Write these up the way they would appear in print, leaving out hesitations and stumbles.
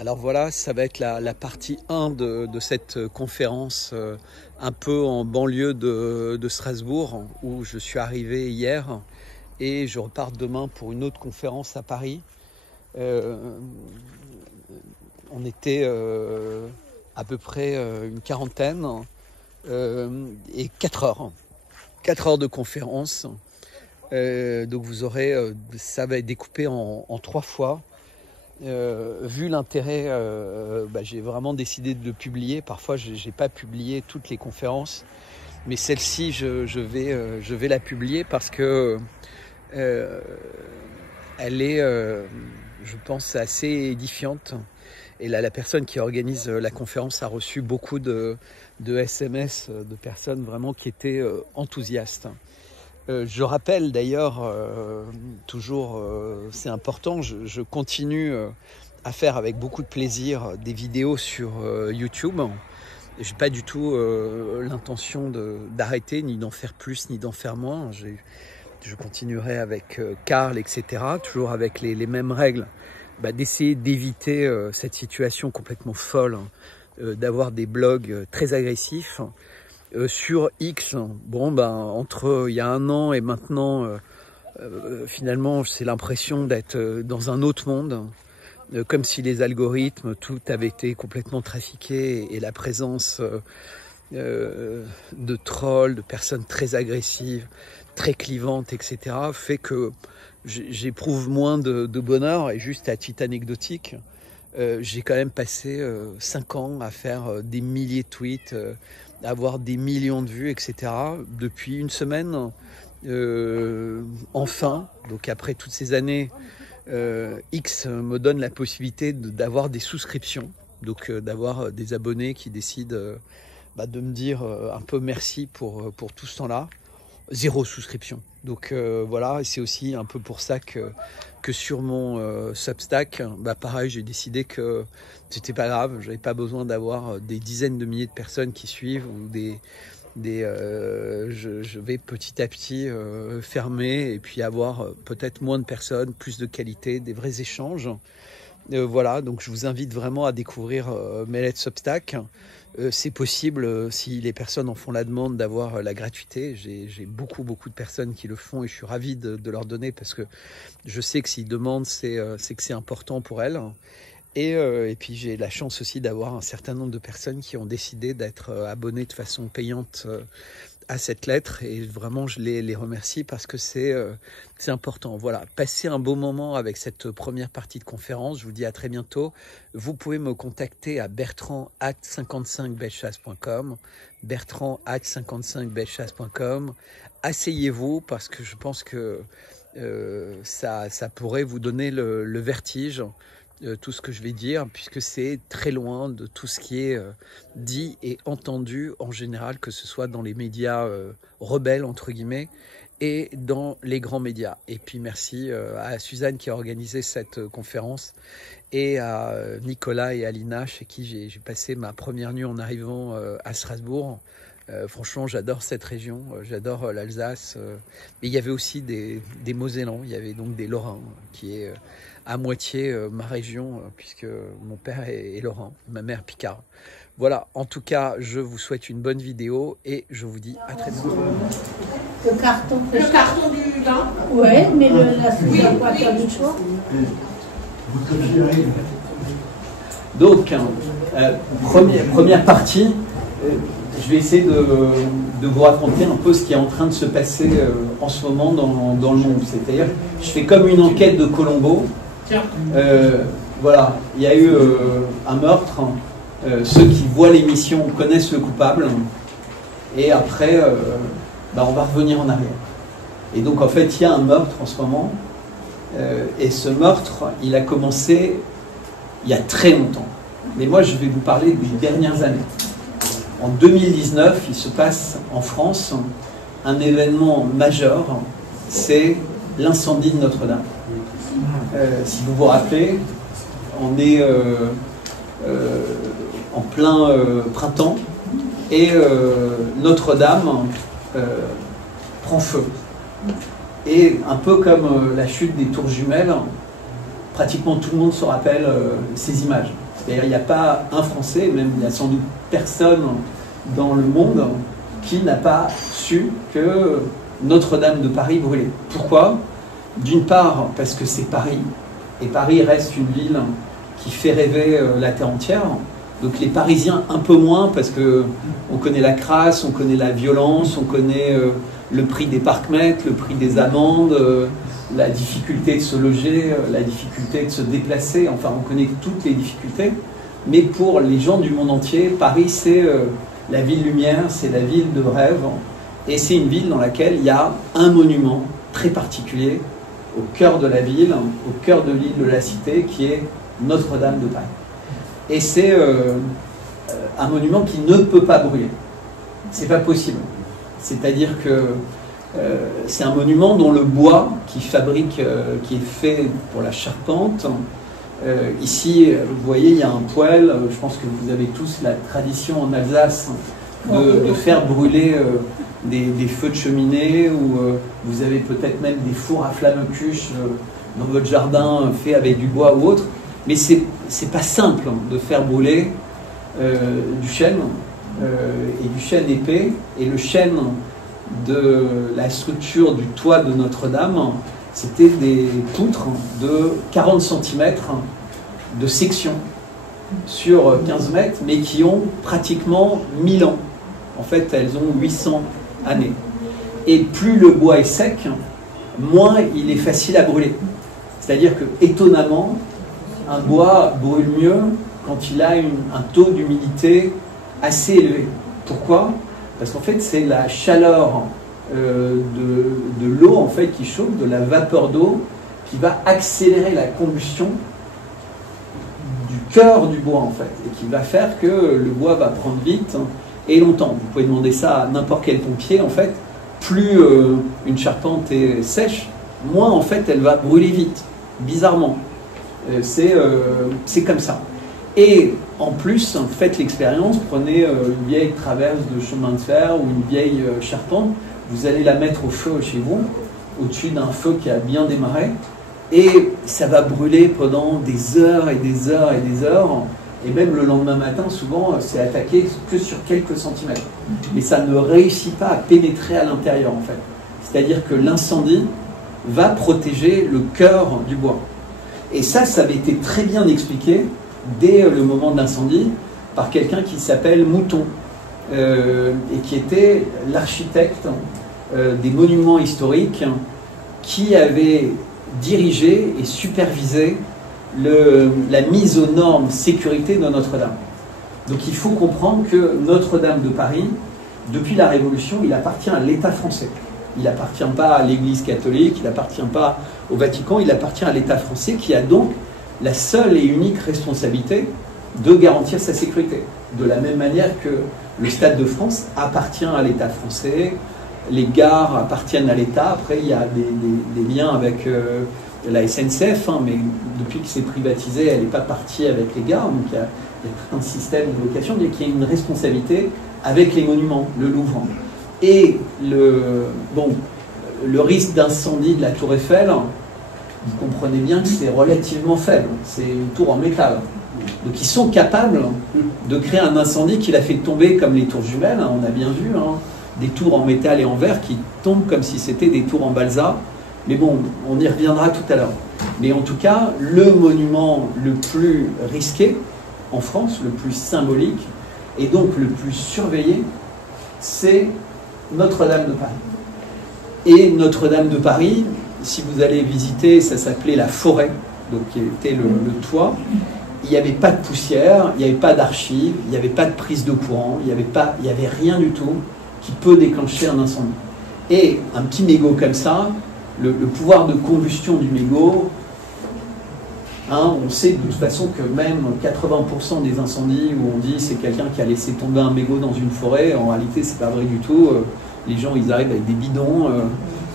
Alors voilà, ça va être la partie 1 de cette conférence un peu en banlieue de Strasbourg, où je suis arrivé hier et je repars demain pour une autre conférence à Paris. On était à peu près une quarantaine et 4 heures. 4 heures de conférence. Donc vous aurez, ça va être découpé en 3 fois. Vu l'intérêt, j'ai vraiment décidé de publier. Parfois, je n'ai pas publié toutes les conférences, mais celle-ci, je vais la publier parce que elle est, je pense, assez édifiante. Et là, la personne qui organise la conférence a reçu beaucoup de SMS de personnes vraiment qui étaient enthousiastes. Je rappelle d'ailleurs, toujours, c'est important, je continue à faire avec beaucoup de plaisir des vidéos sur YouTube. Je n'ai pas du tout l'intention d'arrêter, ni d'en faire plus, ni d'en faire moins. Je continuerai avec Karl, etc., toujours avec les mêmes règles, d'essayer d'éviter cette situation complètement folle, d'avoir des blogs très agressifs. Sur X, entre il y a 1 an et maintenant, finalement, c'est l'impression d'être dans un autre monde, comme si les algorithmes, tout avait été complètement trafiqué et la présence de trolls, de personnes très agressives, très clivantes, etc., fait que j'éprouve moins de bonheur. Et juste à titre anecdotique, j'ai quand même passé 5 ans à faire des milliers de tweets, avoir des millions de vues, etc. Depuis une semaine, enfin, donc après toutes ces années, X me donne la possibilité d'avoir des souscriptions, donc d'avoir des abonnés qui décident de me dire un peu merci pour tout ce temps-là. 0 souscription. Donc voilà, et c'est aussi un peu pour ça que sur mon Substack, pareil, j'ai décidé que c'était pas grave, j'avais pas besoin d'avoir des dizaines de milliers de personnes qui suivent ou je vais petit à petit fermer et puis avoir peut-être moins de personnes, plus de qualité, des vrais échanges. Voilà, donc je vous invite vraiment à découvrir mes lettres Substack. C'est possible, si les personnes en font la demande, d'avoir la gratuité. J'ai beaucoup de personnes qui le font et je suis ravi de leur donner parce que je sais que s'ils demandent, c'est que c'est important pour elles. Et puis j'ai la chance aussi d'avoir un certain nombre de personnes qui ont décidé d'être abonnées de façon payante à cette lettre, et vraiment je les remercie parce que c'est important. Voilà, passez un beau moment avec cette première partie de conférence. Je vous dis à très bientôt. Vous pouvez me contacter à bertrand@55bellechasse.com, bertrand@55bellechasse.com. Asseyez-vous parce que je pense que ça pourrait vous donner le vertige, tout ce que je vais dire, puisque c'est très loin de tout ce qui est dit et entendu en général, que ce soit dans les médias rebelles, entre guillemets, et dans les grands médias. Et puis merci à Suzanne qui a organisé cette conférence, et à Nicolas et Alina, chez qui j'ai passé ma première nuit en arrivant à Strasbourg. Franchement, j'adore cette région, j'adore l'Alsace. Mais il y avait aussi des Mosellans, il y avait donc des Lorrains, qui est à moitié ma région, puisque mon père est lorrain, ma mère Picard. Voilà, en tout cas, je vous souhaite une bonne vidéo et je vous dis à très bientôt. Le carton du vin. Ouais, mais la soupe à quoi, t'as du choix. Donc, première partie, je vais essayer de vous raconter un peu ce qui est en train de se passer en ce moment dans le monde. C'est-à-dire, je fais comme une enquête de Colombo. Voilà, il y a eu un meurtre. Ceux qui voient l'émission connaissent le coupable. Et après, on va revenir en arrière. Et donc, en fait, il y a un meurtre en ce moment. Et ce meurtre, il a commencé il y a très longtemps. Mais moi, je vais vous parler des dernières années. En 2019, il se passe en France un événement majeur, c'est l'incendie de Notre-Dame. Si vous vous rappelez, on est en plein printemps et Notre-Dame prend feu. Et un peu comme la chute des tours jumelles, pratiquement tout le monde se rappelle ces images. C'est-à-dire il n'y a pas un Français, même il n'y a sans doute personne dans le monde qui n'a pas su que Notre-Dame de Paris brûlait. Pourquoi? D'une part, parce que c'est Paris, et Paris reste une ville qui fait rêver la terre entière. Donc les Parisiens un peu moins, parce qu'on connaît la crasse, on connaît la violence, on connaît le prix des parcs-mètres, le prix des amendes, la difficulté de se loger, la difficulté de se déplacer, enfin on connaît toutes les difficultés. Mais pour les gens du monde entier, Paris c'est la ville lumière, c'est la ville de rêve, et c'est une ville dans laquelle il y a un monument très particulier au cœur de la ville, au cœur de l'île de la Cité, qui est Notre-Dame de Paris. Et c'est un monument qui ne peut pas brûler. C'est pas possible. C'est-à-dire que c'est un monument dont le bois qui est fait pour la charpente. Ici, vous voyez, il y a un poêle. Je pense que vous avez tous la tradition en Alsace de faire brûler des feux de cheminée, ou vous avez peut-être même des fours à flamme-cuche dans votre jardin faits avec du bois ou autre. Mais c'est pas simple de faire brûler du chêne et du chêne épais. Et le chêne de la structure du toit de Notre-Dame, c'était des poutres de 40 cm de section sur 15 mètres, mais qui ont pratiquement 1000 ans. En fait, elles ont 800 années. Et plus le bois est sec, moins il est facile à brûler. C'est-à-dire que, étonnamment, un bois brûle mieux quand il a un taux d'humidité assez élevé. Pourquoi? Parce qu'en fait, c'est la chaleur de l'eau en fait, qui chauffe, de la vapeur d'eau, qui va accélérer la combustion du cœur du bois, en fait, et qui va faire que le bois va prendre vite et longtemps. Vous pouvez demander ça à n'importe quel pompier, en fait. Plus une charpente est sèche, moins, en fait, elle va brûler vite, bizarrement. C'est comme ça. Et en plus, faites l'expérience, prenez une vieille traverse de chemin de fer ou une vieille charpente, vous allez la mettre au feu chez vous, au-dessus d'un feu qui a bien démarré, et ça va brûler pendant des heures et des heures et des heures, et même le lendemain matin, souvent, c'est attaqué que sur quelques centimètres. Mais ça ne réussit pas à pénétrer à l'intérieur, en fait. C'est-à-dire que l'incendie va protéger le cœur du bois. Et ça avait été très bien expliqué dès le moment de l'incendie par quelqu'un qui s'appelle Mouton et qui était l'architecte des monuments historiques qui avait dirigé et supervisé la mise aux normes sécurité de Notre-Dame. Donc il faut comprendre que Notre-Dame de Paris, depuis la Révolution, il appartient à l'État français. Il n'appartient pas à l'Église catholique, il n'appartient pas au Vatican, il appartient à l'État français qui a donc la seule et unique responsabilité de garantir sa sécurité. De la même manière que le Stade de France appartient à l'État français, les gares appartiennent à l'État, après il y a des liens avec la SNCF, mais depuis que c'est privatisé, elle n'est pas partie avec les gares, donc il y a tout un système de location, mais qui a une responsabilité avec les monuments, le Louvre. Et le risque d'incendie de la Tour Eiffel, vous comprenez bien que c'est relativement faible. C'est une tour en métal. Donc ils sont capables de créer un incendie qui l'a fait tomber comme les tours jumelles, on a bien vu, des tours en métal et en verre qui tombent comme si c'était des tours en balsa. Mais bon, on y reviendra tout à l'heure. Mais en tout cas, le monument le plus risqué en France, le plus symbolique, et donc le plus surveillé, c'est Notre-Dame de Paris. Et Notre-Dame de Paris, si vous allez visiter, ça s'appelait la forêt, donc qui était le toit. Il n'y avait pas de poussière, il n'y avait pas d'archives, il n'y avait pas de prise de courant, il n'y avait rien du tout qui peut déclencher un incendie. Et un petit mégot comme ça, le pouvoir de combustion du mégot, on sait de toute façon que même 80% des incendies où on dit c'est quelqu'un qui a laissé tomber un mégot dans une forêt, en réalité c'est pas vrai du tout. Les gens ils arrivent avec des bidons,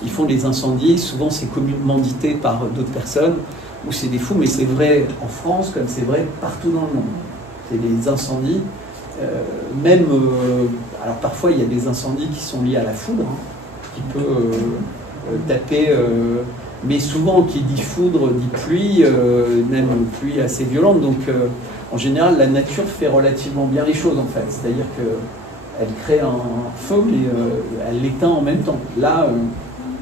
ils font des incendies, souvent c'est commandité par d'autres personnes, ou c'est des fous, mais c'est vrai en France comme c'est vrai partout dans le monde. C'est les incendies, alors parfois il y a des incendies qui sont liés à la foudre, qui peut taper mais souvent qui dit foudre, dit pluie, même pluie assez violente. Donc en général, la nature fait relativement bien les choses en fait. C'est-à-dire qu'elle crée un feu, mais elle l'éteint en même temps. Là,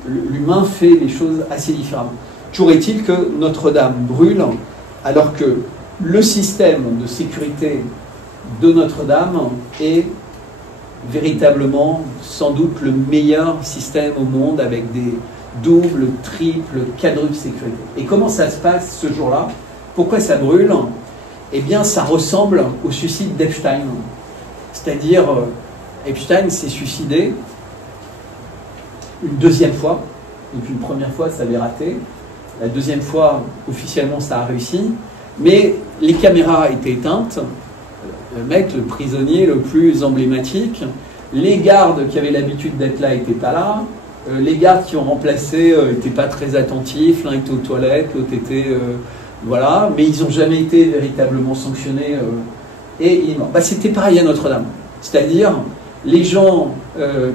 l'humain fait les choses assez différemment. Toujours est-il que Notre-Dame brûle, alors que le système de sécurité de Notre-Dame est véritablement, sans doute, le meilleur système au monde, avec des doubles, triples, quadruples sécurité. Et comment ça se passe ce jour-là? Pourquoi ça brûle? Eh bien, ça ressemble au suicide d'Epstein. C'est-à-dire, Epstein s'est suicidé une deuxième fois. Donc une première fois, ça avait raté. La deuxième fois, officiellement, ça a réussi. Mais les caméras étaient éteintes. Le mec, le prisonnier le plus emblématique. Les gardes qui avaient l'habitude d'être là n'étaient pas là. Les gardes qui ont remplacé n'étaient pas très attentifs. L'un était aux toilettes, l'autre était... voilà. Mais ils n'ont jamais été véritablement sanctionnés. Et il est mort. Bah, c'était pareil à Notre-Dame. C'est-à-dire, les gens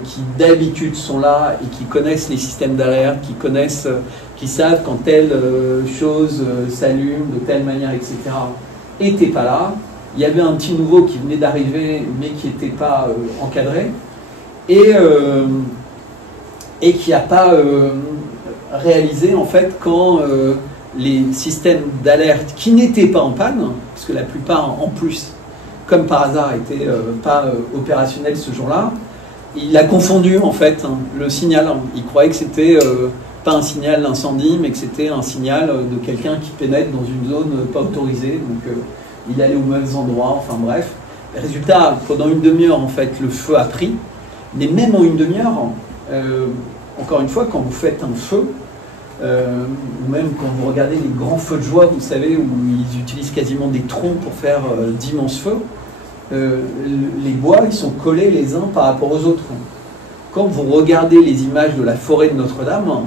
qui d'habitude sont là et qui connaissent les systèmes d'alerte, qui savent quand telle chose s'allume de telle manière, etc., n'étaient pas là. Il y avait un petit nouveau qui venait d'arriver, mais qui n'était pas encadré, et qui n'a pas réalisé, en fait, quand les systèmes d'alerte qui n'étaient pas en panne, parce que la plupart, en plus, comme par hasard, n'étaient pas opérationnels ce jour-là, il a confondu, en fait, le signal. Il croyait que c'était pas un signal d'incendie, mais que c'était un signal de quelqu'un qui pénètre dans une zone pas autorisée. Donc, il allait aux mauvais endroits, enfin bref. Résultat, pendant une demi-heure, en fait, le feu a pris. Mais même en une demi-heure, encore une fois, quand vous faites un feu, ou même quand vous regardez les grands feux de joie, vous savez, où ils utilisent quasiment des troncs pour faire d'immenses feux, les bois, ils sont collés les uns par rapport aux autres. Quand vous regardez les images de la forêt de Notre-Dame,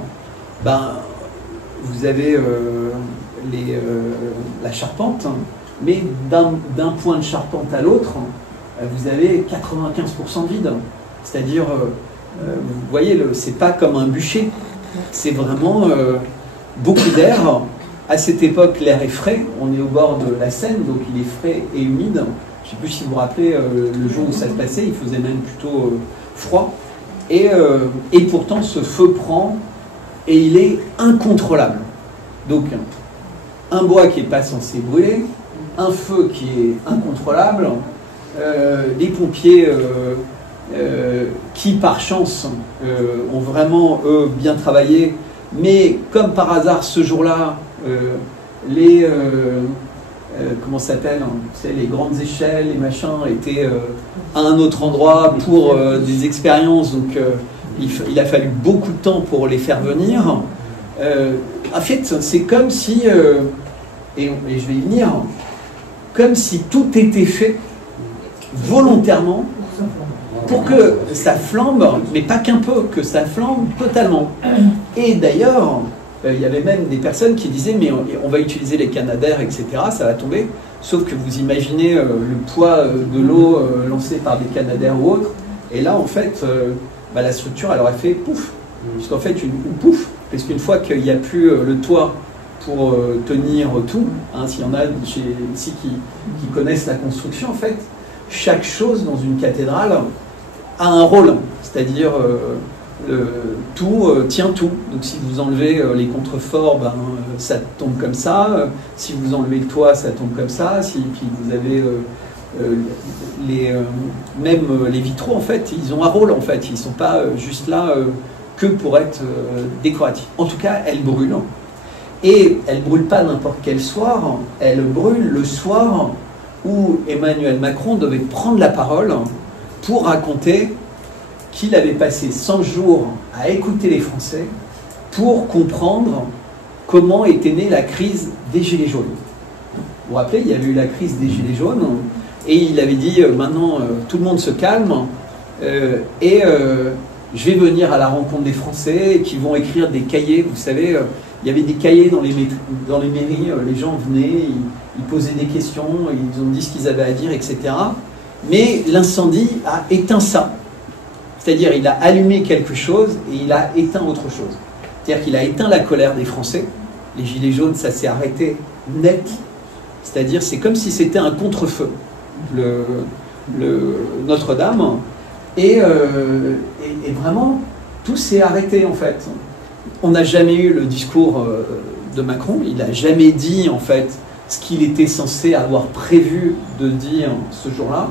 ben, vous avez la charpente, mais d'un point de charpente à l'autre, vous avez 95% de vide. C'est-à-dire, vous voyez, c'est pas comme un bûcher, c'est vraiment beaucoup d'air. À cette époque, l'air est frais, on est au bord de la Seine, donc il est frais et humide. Je ne sais plus si vous vous rappelez, le jour où ça se passait, il faisait même plutôt froid. Et pourtant, ce feu prend, et il est incontrôlable. Donc, un bois qui n'est pas censé brûler, un feu qui est incontrôlable, les pompiers qui, par chance, ont vraiment, eux, bien travaillé, mais comme par hasard, ce jour-là, comment ça s'appelle, les grandes échelles, les machins, étaient à un autre endroit pour des expériences, donc il a fallu beaucoup de temps pour les faire venir. En fait, c'est comme si, et je vais y venir, comme si tout était fait volontairement pour que ça flambe, mais pas qu'un peu, que ça flambe totalement. Et d'ailleurs, il y avait même des personnes qui disaient mais on va utiliser les canadaires, etc., ça va tomber. Sauf que vous imaginez le poids de l'eau lancée par des canadaires ou autres. Et là, en fait, la structure, elle aurait fait pouf. Puisqu'en fait, pouf, parce qu'une fois qu'il n'y a plus le toit pour tenir tout, hein, s'il y en a ici qui connaissent la construction, en fait, chaque chose dans une cathédrale a un rôle. C'est-à-dire... tout tient tout. Donc si vous enlevez les contreforts, ben, ça tombe comme ça. Si vous enlevez le toit, ça tombe comme ça. Puis vous avez même les vitraux, en fait, ils ont un rôle, en fait. Ils ne sont pas juste là que pour être décoratifs. En tout cas, elles brûlent. Et elles ne brûlent pas n'importe quel soir. Elles brûlent le soir où Emmanuel Macron devait prendre la parole pour raconter qu'il avait passé 100 jours à écouter les Français pour comprendre comment était née la crise des Gilets jaunes. Vous vous rappelez, il y avait eu la crise des Gilets jaunes, et il avait dit maintenant tout le monde se calme, et je vais venir à la rencontre des Français qui vont écrire des cahiers. Vous savez, il y avait des cahiers dans les mairies, les gens venaient, ils posaient des questions, ils ont dit ce qu'ils avaient à dire, etc. Mais l'incendie a éteint ça. C'est-à-dire, il a allumé quelque chose et il a éteint autre chose. C'est-à-dire qu'il a éteint la colère des Français. Les Gilets jaunes, ça s'est arrêté net. C'est-à-dire, c'est comme si c'était un contre-feu, Notre-Dame. Et vraiment, tout s'est arrêté, en fait. On n'a jamais eu le discours de Macron. Il n'a jamais dit, en fait, ce qu'il était censé avoir prévu de dire ce jour-là.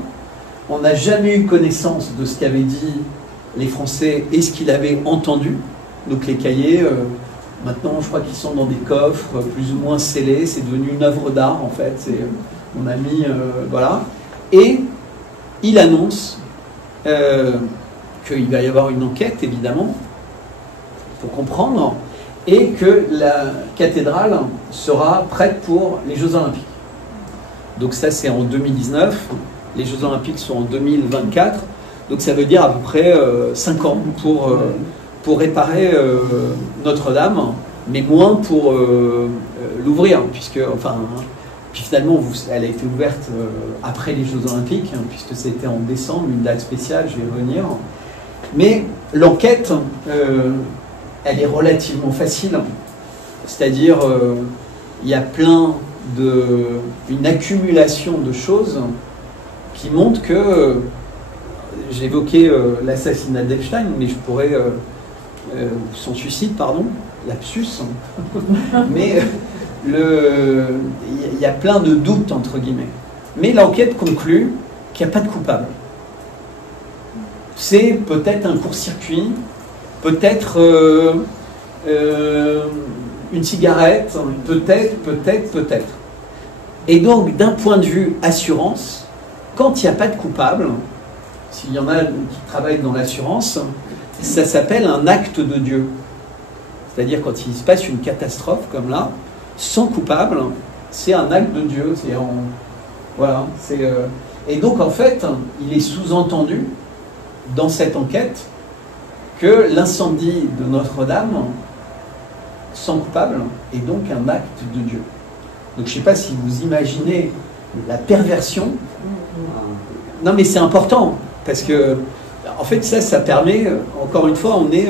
On n'a jamais eu connaissance de ce qu'avaient dit les Français et ce qu'ils avaient entendu. Donc les cahiers, maintenant je crois qu'ils sont dans des coffres plus ou moins scellés, c'est devenu une œuvre d'art en fait. On a mis, voilà. Et il annonce qu'il va y avoir une enquête évidemment, il faut comprendre, et que la cathédrale sera prête pour les Jeux Olympiques. Donc ça c'est en 2019, les Jeux Olympiques sont en 2024, donc ça veut dire à peu près 5 ans pour réparer Notre-Dame, mais moins pour l'ouvrir, puisque, enfin, puis finalement, elle a été ouverte après les Jeux Olympiques, puisque c'était en décembre, une date spéciale, je vais y revenir. Mais l'enquête, elle est relativement facile, c'est-à-dire, il y a une accumulation de choses qui montrent que, j'évoquais l'assassinat d'Epstein, mais je pourrais... son suicide, pardon, lapsus, mais il y a plein de doutes, entre guillemets. Mais l'enquête conclut qu'il n'y a pas de coupable. C'est peut-être un court-circuit, peut-être une cigarette, peut-être. Et donc, d'un point de vue assurance, quand il n'y a pas de coupable, s'il y en a qui travaillent dans l'assurance, ça s'appelle un acte de Dieu. C'est-à-dire quand il se passe une catastrophe comme là, sans coupable, c'est un acte de Dieu. Voilà. Et donc en fait, il est sous-entendu dans cette enquête que l'incendie de Notre-Dame, sans coupable, est donc un acte de Dieu. Donc je ne sais pas si vous imaginez la perversion. Non mais c'est important, parce que en fait, ça permet, encore une fois, on est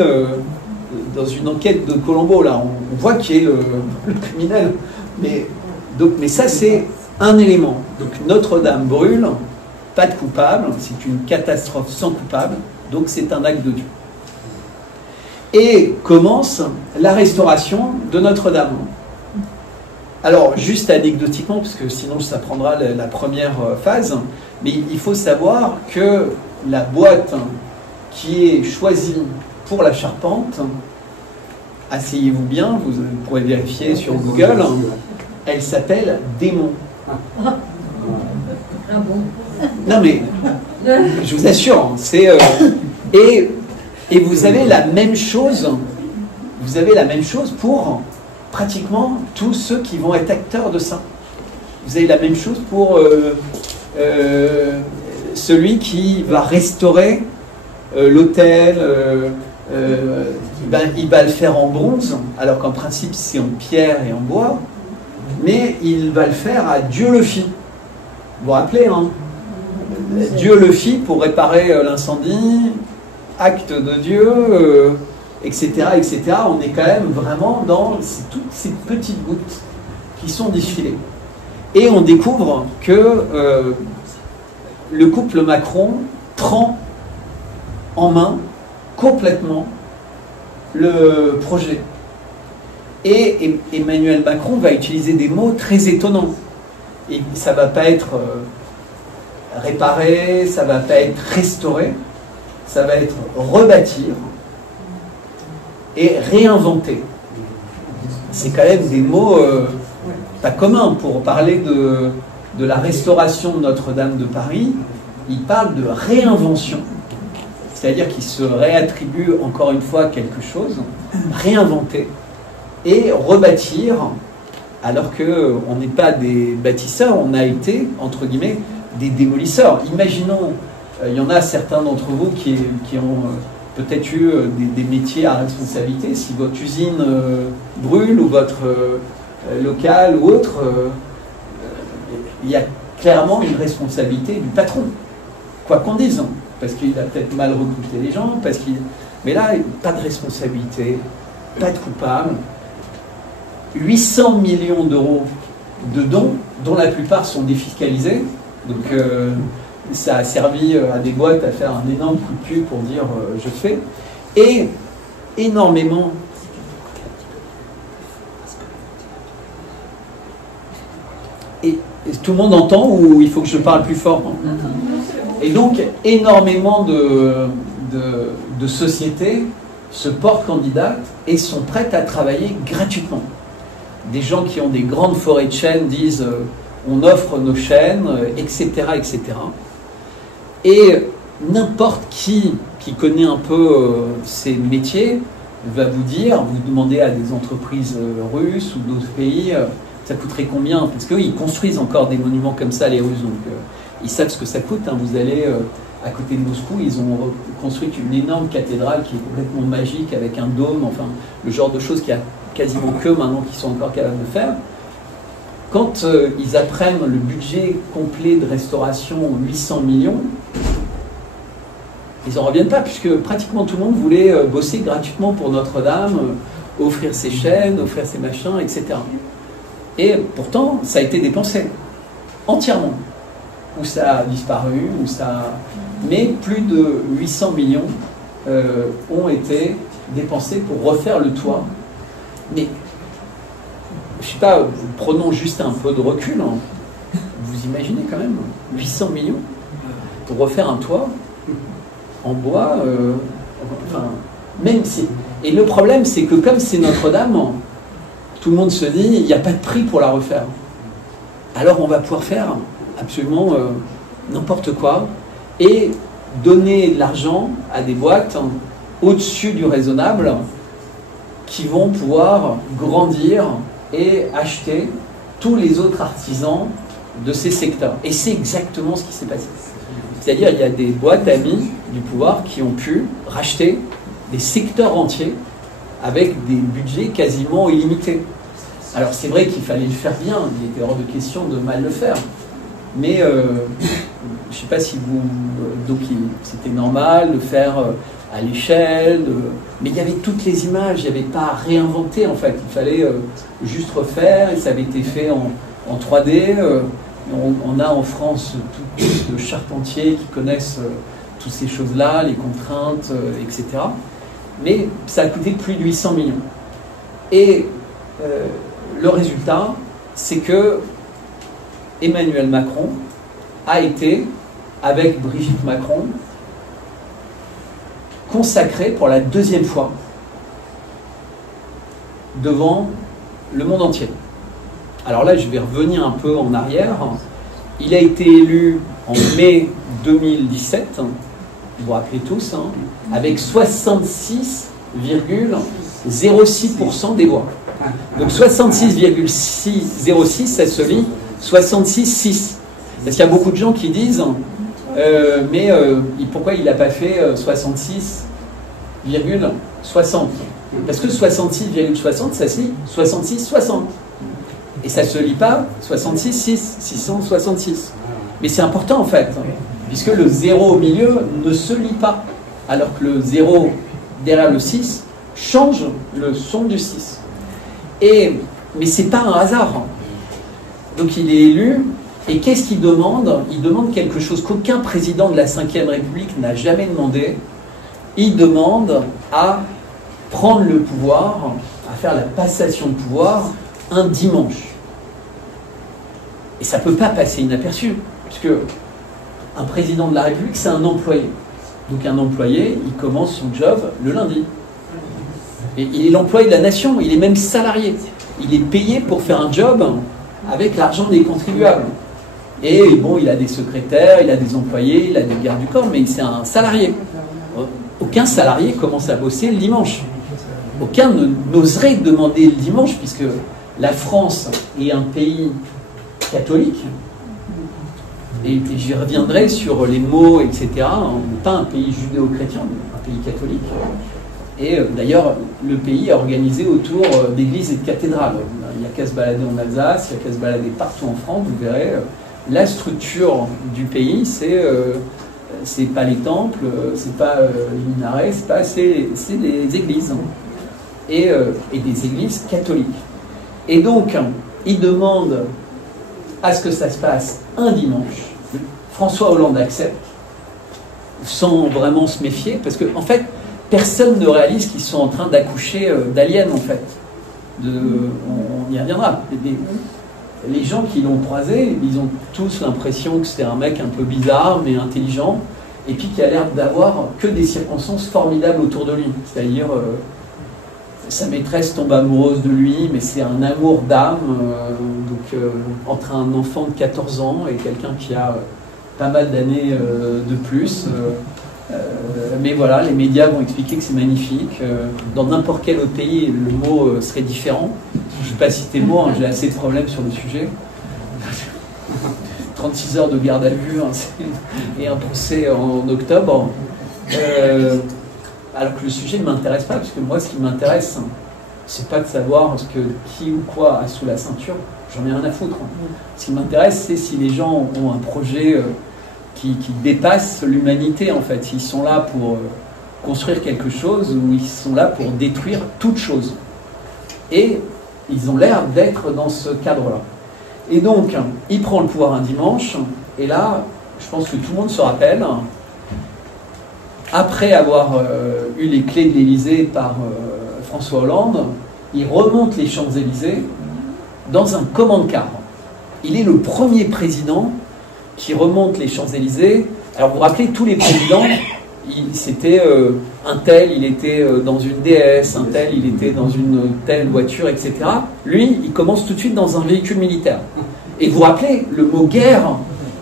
dans une enquête de Colombo, là, on voit qui est le criminel. Mais ça, c'est un élément. Donc Notre-Dame brûle, pas de coupable, c'est une catastrophe sans coupable, donc c'est un acte de Dieu. Et commence la restauration de Notre-Dame. Alors, juste anecdotiquement, parce que sinon ça prendra la première phase, mais il faut savoir que la boîte qui est choisie pour la charpente, asseyez-vous bien, vous pourrez vérifier sur Google, elle s'appelle Démon. Non mais, je vous assure, c'est... et vous avez la même chose, pour pratiquement tous ceux qui vont être acteurs de ça. Vous avez la même chose pour celui qui va restaurer l'hôtel, il va le faire en bronze, alors qu'en principe c'est en pierre et en bois, mais il va le faire à Dieu le fit. Vous vous rappelez, hein? Dieu le fit pour réparer l'incendie, acte de Dieu, etc., etc. On est quand même vraiment dans toutes ces petites gouttes qui sont défilées. Et on découvre que le couple Macron prend en main complètement le projet. Et Emmanuel Macron va utiliser des mots très étonnants. Et ça ne va pas être réparé, ça ne va pas être restauré, ça va être rebâtir et réinventer. C'est quand même des mots pas communs pour parler de la restauration de Notre-Dame de Paris. Il parle de réinvention, c'est-à-dire qu'il se réattribue encore une fois quelque chose, réinventer et rebâtir, alors qu'on n'est pas des bâtisseurs, on a été, entre guillemets, des démolisseurs. Imaginons, il y en a certains d'entre vous qui ont peut-être eu des métiers à responsabilité. Si votre usine brûle ou votre local ou autre, il y a clairement une responsabilité du patron, quoi qu'on dise, parce qu'il a peut-être mal recruté les gens, mais là, pas de responsabilité pas de coupables, 800 millions d'euros de dons, dont la plupart sont défiscalisés. Donc ça a servi à des boîtes à faire un énorme coup de pub pour dire je fais. Et énormément et tout le monde entend ou il faut que je parle plus fort? Et donc énormément de sociétés se portent candidates et sont prêtes à travailler gratuitement. Des gens qui ont des grandes forêts de chênes disent on offre nos chênes, etc., etc. Et n'importe qui connaît un peu ces métiers va vous dire, vous demandez à des entreprises russes ou d'autres pays, ça coûterait combien? Parce qu'eux, ils construisent encore des monuments comme ça, les Russes, donc ils savent ce que ça coûte. Hein. Vous allez à côté de Moscou, ils ont construit une énorme cathédrale qui est complètement magique, avec un dôme, enfin, le genre de choses qu'il y a quasiment que maintenant qu'ils sont encore capables de faire. Quand ils apprennent le budget complet de restauration, 800 millions, ils n'en reviennent pas, puisque pratiquement tout le monde voulait bosser gratuitement pour Notre-Dame, offrir ses chaînes, offrir ses machins, etc. Et pourtant, ça a été dépensé, entièrement. Ou ça a disparu, ou ça... Mais plus de 800 millions ont été dépensés pour refaire le toit. Mais, je ne sais pas, prenons juste un peu de recul. Hein. Vous imaginez quand même 800 millions pour refaire un toit en bois, enfin, même si... Et le problème, c'est que comme c'est Notre-Dame, tout le monde se dit, il n'y a pas de prix pour la refaire. Alors on va pouvoir faire absolument n'importe quoi et donner de l'argent à des boîtes au-dessus du raisonnable qui vont pouvoir grandir et acheter tous les autres artisans de ces secteurs. Et c'est exactement ce qui s'est passé. C'est-à-dire il y a des boîtes amies du pouvoir qui ont pu racheter des secteurs entiers avec des budgets quasiment illimités. Alors c'est vrai qu'il fallait le faire bien, il était hors de question de mal le faire. Mais je ne sais pas si vous... donc c'était normal de faire à l'échelle, mais il y avait toutes les images, il n'y avait pas à réinventer en fait. Il fallait juste refaire, et ça avait été fait en 3D. On a en France tout de charpentiers qui connaissent toutes ces choses-là, les contraintes, etc. Mais ça a coûté plus de 800 millions. Et le résultat, c'est que Emmanuel Macron a été, avec Brigitte Macron, consacré pour la deuxième fois devant le monde entier. Alors là, je vais revenir un peu en arrière. Il a été élu en mai 2017, vous vous rappelez tous, hein, avec 66,06% des voix. Donc 66,06, ça se lit 66,6. Parce qu'il y a beaucoup de gens qui disent mais pourquoi il n'a pas fait 66,60? Parce que 66,60, ça se lit 66,60. Et ça ne se lit pas 66,6, 666. Mais c'est important en fait, puisque le 0 au milieu ne se lit pas, alors que le 0 derrière le 6 change le son du 6. Mais ce n'est pas un hasard. Donc il est élu, et qu'est-ce qu'il demande? Il demande quelque chose qu'aucun président de la Ve République n'a jamais demandé. Il demande à prendre le pouvoir, à faire la passation de pouvoir un dimanche. Et ça ne peut pas passer inaperçu, puisque un président de la République, c'est un employé. Donc un employé, il commence son job le lundi. Et il est l'employé de la nation, il est même salarié. Il est payé pour faire un job avec l'argent des contribuables. Et bon, il a des secrétaires, il a des employés, il a des gardes du corps, mais c'est un salarié. Aucun salarié commence à bosser le dimanche. Aucun n'oserait demander le dimanche, puisque la France est un pays catholique. Et j'y reviendrai sur les mots, etc. On n'est pas un pays judéo-chrétien, mais un pays catholique. Et d'ailleurs, le pays est organisé autour d'églises et de cathédrales. Il n'y a qu'à se balader en Alsace, il n'y a qu'à se balader partout en France, vous verrez. La structure du pays, c'est pas les temples, c'est pas les minarets, c'est les églises. et des églises catholiques. Et donc, il demande à ce que ça se passe un dimanche. François Hollande accepte, sans vraiment se méfier, parce qu'en fait, personne ne réalise qu'ils sont en train d'accoucher d'aliens, en fait. On y reviendra. Les gens qui l'ont croisé, ils ont tous l'impression que c'était un mec un peu bizarre, mais intelligent, et puis qui a l'air d'avoir que des circonstances formidables autour de lui. C'est-à-dire, sa maîtresse tombe amoureuse de lui, mais c'est un amour d'âme, entre un enfant de 14 ans et quelqu'un qui a pas mal d'années de plus. Mais voilà, les médias vont expliquer que c'est magnifique. Dans n'importe quel autre pays, le mot serait différent. Je ne vais pas citer le mot, hein, j'ai assez de problèmes sur le sujet. 36 heures de garde à vue et un procès en octobre. Alors que le sujet ne m'intéresse pas, parce que moi, ce qui m'intéresse, c'est pas de savoir ce que qui ou quoi a sous la ceinture. J'en ai rien à foutre. Ce qui m'intéresse, c'est si les gens ont un projet qui dépasse l'humanité, en fait. Ils sont là pour construire quelque chose ou ils sont là pour détruire toute chose. Et ils ont l'air d'être dans ce cadre-là. Et donc, il prend le pouvoir un dimanche, et là, je pense que tout le monde se rappelle, après avoir eu les clés de l'Élysée par François Hollande, il remonte les Champs-Élysées dans un command-car. Il est le premier président qui remonte les Champs-Élysées. Alors vous vous rappelez, tous les présidents, c'était un tel, il était dans une DS, un tel, il était dans une telle voiture, etc. Lui, il commence tout de suite dans un véhicule militaire. Et vous vous rappelez, le mot guerre,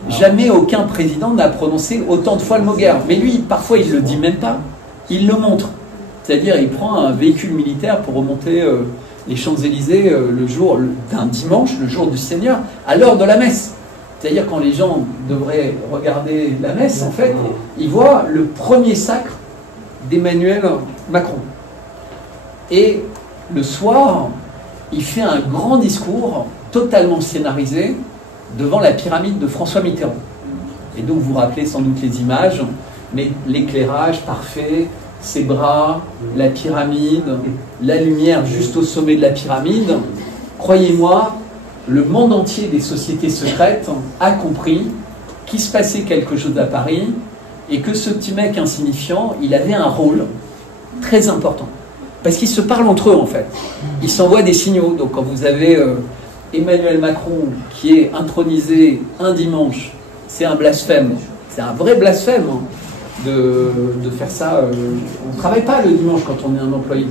jamais aucun président n'a prononcé autant de fois le mot guerre. Mais lui, parfois, il ne le dit même pas, il le montre. C'est-à-dire, il prend un véhicule militaire pour remonter les Champs-Élysées le jour d'un dimanche, le jour du Seigneur, à l'heure de la messe. C'est-à-dire, quand les gens devraient regarder la messe, en fait, ils voient le premier sacre d'Emmanuel Macron. Et le soir, il fait un grand discours totalement scénarisé devant la pyramide de François Mitterrand. Et donc vous vous rappelez sans doute les images, mais l'éclairage parfait, ses bras, la pyramide, la lumière juste au sommet de la pyramide. Croyez-moi, le monde entier des sociétés secrètes a compris qu'il se passait quelque chose à Paris et que ce petit mec insignifiant, il avait un rôle très important. Parce qu'ils se parlent entre eux, en fait. Ils s'envoient des signaux. Donc quand vous avez Emmanuel Macron qui est intronisé un dimanche, c'est un blasphème. C'est un vrai blasphème de faire ça. On ne travaille pas le dimanche quand on est un employé.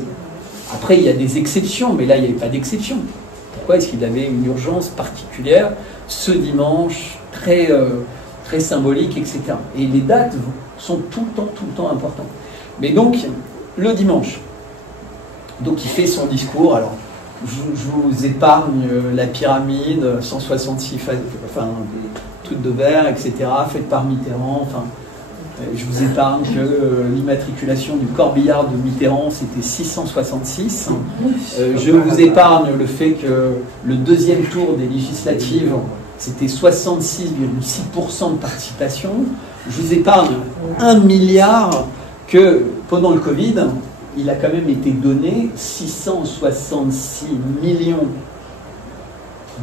Après, il y a des exceptions, mais là, il n'y avait pas d'exception. Pourquoi est-ce qu'il avait une urgence particulière ce dimanche, très symbolique, etc. Et les dates sont tout le temps importantes. Mais donc, le dimanche, donc il fait son discours. Alors, je vous épargne la pyramide, 166, enfin, des trucs de verre, etc., faites par Mitterrand, enfin... Je vous épargne que l'immatriculation du corbillard de Mitterrand, c'était 666. Je vous épargne le fait que le deuxième tour des législatives, c'était 66,6% de participation. Je vous épargne 1 milliard que, pendant le Covid, il a quand même été donné 666 millions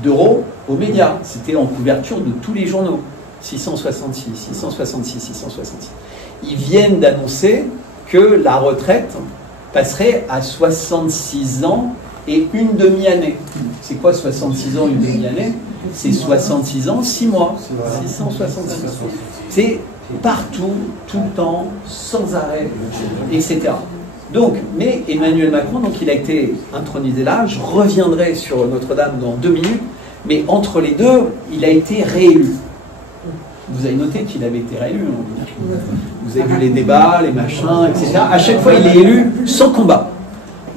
d'euros aux médias. C'était en couverture de tous les journaux. 666. Ils viennent d'annoncer que la retraite passerait à 66 ans et une demi-année. C'est quoi 66 ans, une demi-année? C'est 66 ans, 6 mois. 666. C'est partout, tout le temps, sans arrêt, etc. Donc, mais Emmanuel Macron, donc il a été intronisé là. Je reviendrai sur Notre-Dame dans 2 minutes. Mais entre les deux, il a été réélu. Vous avez noté qu'il avait été réélu. Vous avez vu les débats, les machins, etc. À chaque fois, il est élu sans combat.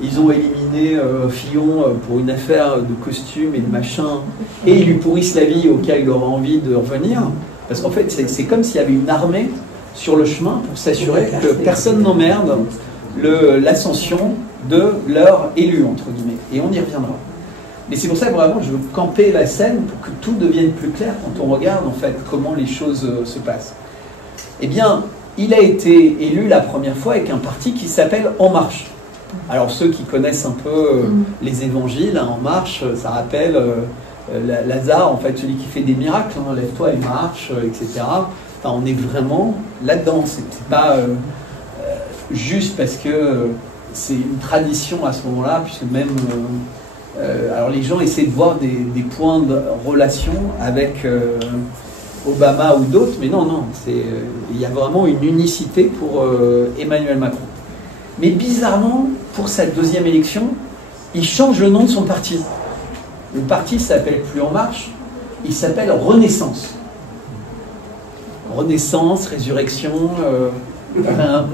Ils ont éliminé Fillon pour une affaire de costume et de machin. Et ils lui pourrissent la vie au cas où il aura envie de revenir. Parce qu'en fait, c'est comme s'il y avait une armée sur le chemin pour s'assurer que personne n'emmerde l'ascension de leur élu, entre guillemets. Et on y reviendra. Mais c'est pour ça que vraiment je veux camper la scène pour que tout devienne plus clair quand on regarde en fait comment les choses se passent. Eh bien, il a été élu la première fois avec un parti qui s'appelle En Marche. Alors ceux qui connaissent un peu les évangiles, hein, En Marche, ça rappelle Lazare, en fait, celui qui fait des miracles, hein, lève-toi et marche, etc. Enfin, on est vraiment là-dedans. C'est pas juste parce que c'est une tradition à ce moment-là, puisque même alors les gens essaient de voir des points de relation avec Obama ou d'autres, mais non, il y a vraiment une unicité pour Emmanuel Macron. Mais bizarrement, pour cette deuxième élection, il change le nom de son parti. Le parti ne s'appelle plus En Marche, il s'appelle Renaissance. Renaissance, résurrection,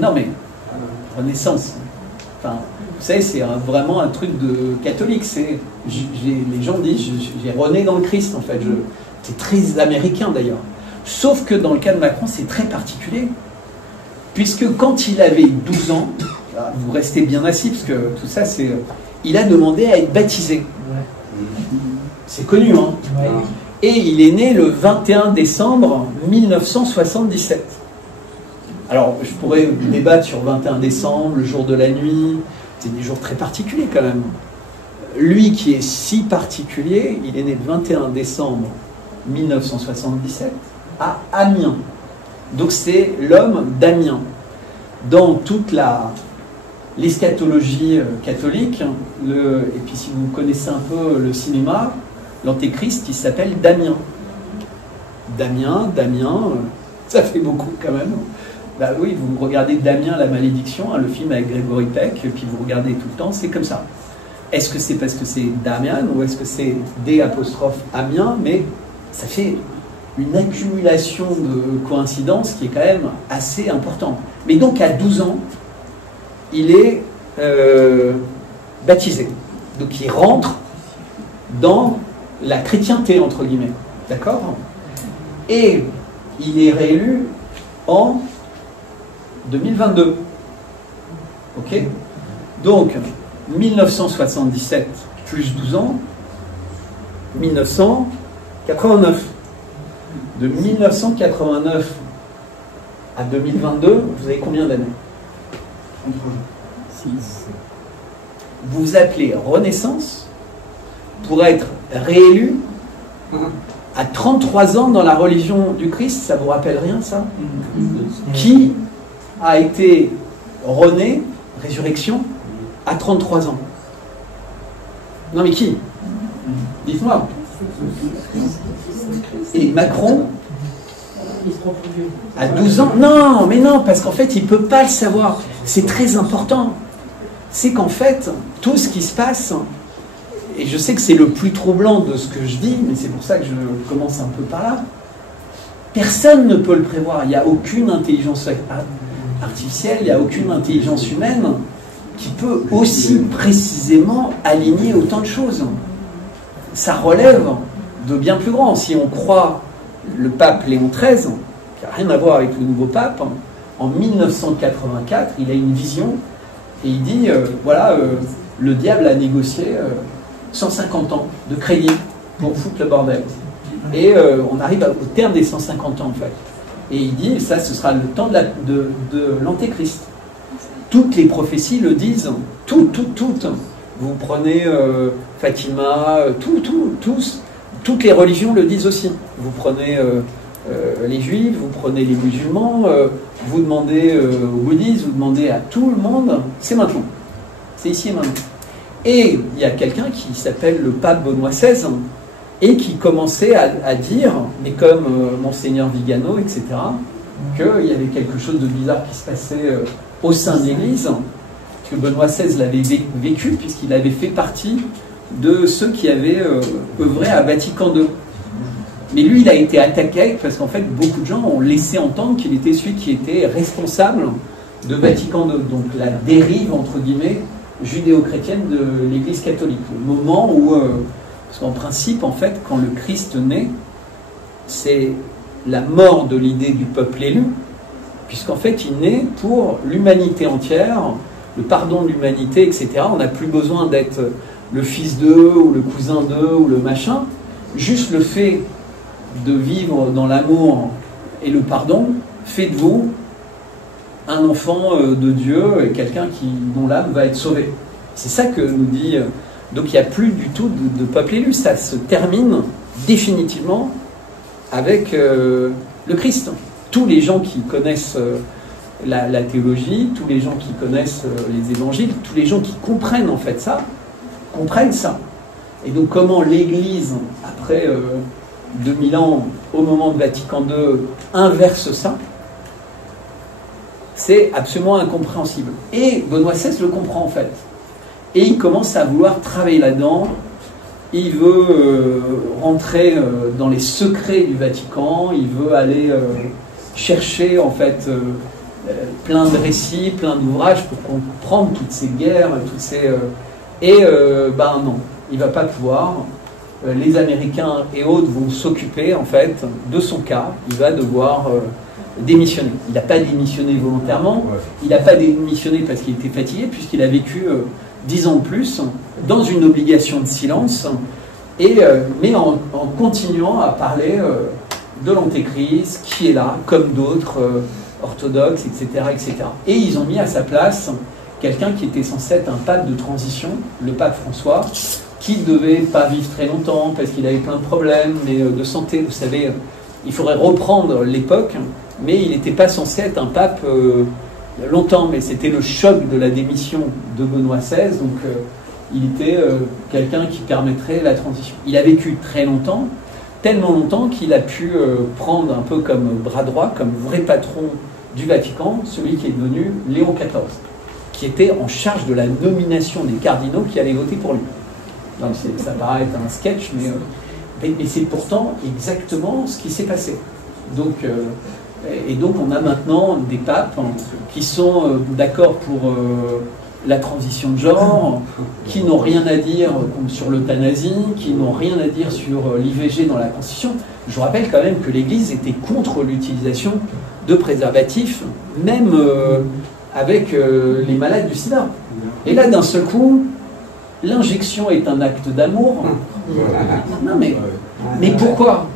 non mais, Renaissance. Enfin, vous savez, c'est vraiment un truc de catholique. Les gens disent, j'ai rené dans le Christ, en fait. C'est très américain, d'ailleurs. Sauf que dans le cas de Macron, c'est très particulier. Puisque quand il avait 12 ans, vous restez bien assis, parce que tout ça, il a demandé à être baptisé. C'est connu, hein. Ouais. Et il est né le 21 décembre 1977. Alors, je pourrais débattre sur 21 décembre, le jour de la nuit. C'est des jours très particuliers, quand même. Lui qui est si particulier, il est né le 21 décembre 1977 à Amiens. Donc, c'est l'homme d'Amiens. Dans toute l'eschatologie catholique, et puis si vous connaissez un peu le cinéma, l'antéchrist, il s'appelle Damien. Damien, ça fait beaucoup quand même. Bah oui, vous regardez Damien la malédiction, hein, le film avec Grégory Peck, et puis vous regardez tout le temps, c'est comme ça. Est-ce que c'est parce que c'est Damien ou est-ce que c'est D''Amiens, mais ça fait une accumulation de coïncidences qui est quand même assez importante. Mais donc à 12 ans, il est baptisé. Donc il rentre dans la chrétienté, entre guillemets. D'accord? Et il est réélu en 2022. Ok? Donc, 1977 plus 12 ans, 1989. De 1989 à 2022, vous avez combien d'années? 6. Vous vous appelez Renaissance pour être réélu à 33 ans dans la religion du Christ. Ça vous rappelle rien, ça? Qui a été rené, résurrection, à 33 ans? Non mais qui? Dites-moi. Et Macron, à 12 ans? Non, mais non, parce qu'en fait, il ne peut pas le savoir. C'est très important. C'est qu'en fait, tout ce qui se passe, et je sais que c'est le plus troublant de ce que je dis, mais c'est pour ça que je commence un peu par là, personne ne peut le prévoir. Il n'y a aucune intelligence artificielle, il n'y a aucune intelligence humaine qui peut aussi précisément aligner autant de choses. Ça relève de bien plus grand. Si on croit le pape Léon XIII, qui n'a rien à voir avec le nouveau pape, en 1984, il a une vision et il dit, voilà, le diable a négocié 150 ans de crédit pour foutre le bordel. Et on arrive au terme des 150 ans, en fait. Et il dit, ça, ce sera le temps de l'antéchrist. Toutes les prophéties le disent, toutes. Vous prenez Fatima, toutes les religions le disent aussi. Vous prenez les juifs, vous prenez les musulmans, vous demandez aux bouddhistes, vous demandez à tout le monde, c'est maintenant. C'est ici et maintenant. Et il y a quelqu'un qui s'appelle le pape Benoît XVI et qui commençait à dire, mais comme Monseigneur Vigano, etc., qu'il y avait quelque chose de bizarre qui se passait au sein de l'Église, que Benoît XVI l'avait vécu, puisqu'il avait fait partie de ceux qui avaient œuvré à Vatican II. Mais lui, il a été attaqué parce qu'en fait, beaucoup de gens ont laissé entendre qu'il était celui qui était responsable de Vatican II. Donc la dérive, entre guillemets, judéo-chrétienne de l'Église catholique. Au moment où, parce qu'en principe, en fait, quand le Christ naît, c'est la mort de l'idée du peuple élu, puisqu'en fait, il naît pour l'humanité entière, le pardon de l'humanité, etc. On n'a plus besoin d'être le fils d'eux, ou le cousin d'eux, ou le machin. Juste le fait de vivre dans l'amour et le pardon fait de vous un enfant de Dieu et quelqu'un dont l'âme va être sauvée. C'est ça que nous dit... donc il n'y a plus du tout de peuple élu, ça se termine définitivement avec le Christ. Tous les gens qui connaissent la théologie, tous les gens qui connaissent les évangiles, tous les gens qui comprennent en fait ça, comprennent ça. Et donc comment l'Église, après 2000 ans, au moment de Vatican II, inverse ça, c'est absolument incompréhensible. Et Benoît XVI le comprend en fait. Et il commence à vouloir travailler là-dedans. Il veut rentrer dans les secrets du Vatican, il veut aller chercher en fait plein de récits, plein d'ouvrages pour comprendre toutes ces guerres, toutes ces... ben non, il ne va pas pouvoir. Les Américains et autres vont s'occuper en fait de son cas. Il va devoir démissionner. Il n'a pas démissionné volontairement, il n'a pas démissionné parce qu'il était fatigué, puisqu'il a vécu 10 ans de plus dans une obligation de silence, mais en continuant à parler de l'Antéchrist, qui est là, comme d'autres orthodoxes, etc., etc. Et ils ont mis à sa place quelqu'un qui était censé être un pape de transition, le pape François, qui ne devait pas vivre très longtemps parce qu'il avait plein de problèmes de santé. Vous savez, il faudrait reprendre l'époque, mais il n'était pas censé être un pape longtemps, mais c'était le choc de la démission de Benoît XVI, donc il était quelqu'un qui permettrait la transition. Il a vécu très longtemps, tellement longtemps qu'il a pu prendre un peu comme bras droit, comme vrai patron du Vatican, celui qui est devenu Léon XIV, qui était en charge de la nomination des cardinaux qui allaient voter pour lui. Donc ça paraît être un sketch, mais c'est pourtant exactement ce qui s'est passé. Donc, et donc on a maintenant des papes qui sont d'accord pour la transition de genre, qui n'ont rien à dire sur l'euthanasie, qui n'ont rien à dire sur l'IVG dans la Constitution. Je vous rappelle quand même que l'Église était contre l'utilisation de préservatifs, même avec les malades du sida. Et là, d'un seul coup, l'injection est un acte d'amour. Non, mais pourquoi?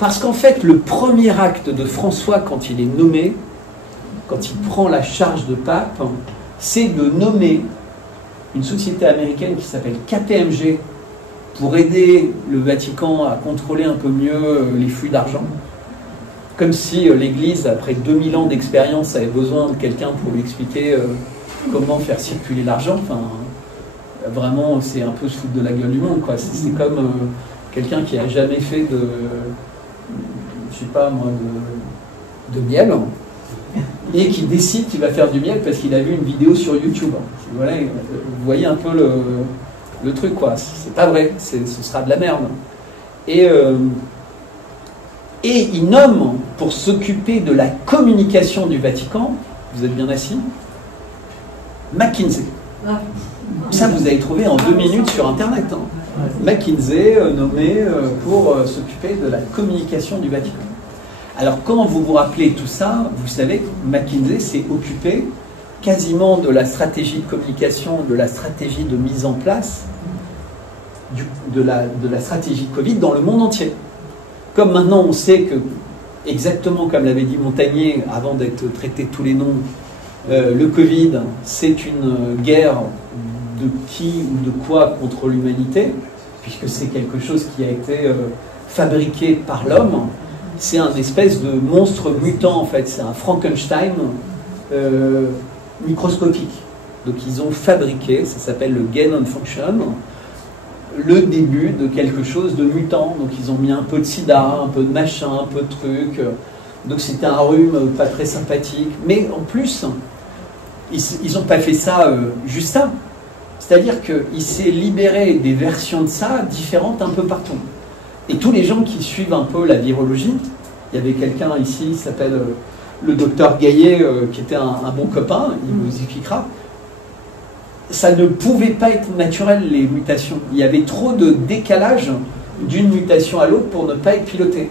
Parce qu'en fait, le premier acte de François, quand il est nommé, quand il prend la charge de pape, c'est de nommer une société américaine qui s'appelle KPMG pour aider le Vatican à contrôler un peu mieux les flux d'argent. Comme si l'Église, après 2000 ans d'expérience, avait besoin de quelqu'un pour lui expliquer comment faire circuler l'argent. Enfin, vraiment, c'est un peu se foutre de la gueule du monde, quoi. C'est comme quelqu'un qui n'a jamais fait de, je sais pas moi, de miel, et qui décide qu'il va faire du miel parce qu'il a vu une vidéo sur YouTube. Voilà, vous voyez un peu le truc, quoi. C'est pas vrai, ce sera de la merde. Et il nomme, pour s'occuper de la communication du Vatican, vous êtes bien assis, McKinsey. Ça, vous avez trouvé en 2 minutes sur Internet. Hein. McKinsey nommé pour s'occuper de la communication du Vatican. Alors, quand vous vous rappelez tout ça, vous savez que McKinsey s'est occupé quasiment de la stratégie de communication, de la stratégie de mise en place, de la stratégie de Covid dans le monde entier. Comme maintenant on sait que, exactement comme l'avait dit Montagnier, avant d'être traité de tous les noms, le Covid, c'est une guerre de qui ou de quoi contre l'humanité, puisque c'est quelque chose qui a été fabriqué par l'homme. C'est un espèce de monstre mutant, en fait. C'est un Frankenstein microscopique. Donc ils ont fabriqué, ça s'appelle le gain of function, le début de quelque chose de mutant. Donc ils ont mis un peu de sida, un peu de machin, un peu de truc. Donc c'était un rhume pas très sympathique. Mais en plus, ils n'ont pas fait ça juste ça. C'est-à-dire qu'il s'est libéré des versions de ça différentes un peu partout. Et tous les gens qui suivent un peu la virologie, il y avait quelqu'un ici qui s'appelle le docteur Gaillet, qui était un bon copain, il vous expliquera. Ça ne pouvait pas être naturel, les mutations. Il y avait trop de décalage d'une mutation à l'autre pour ne pas être piloté.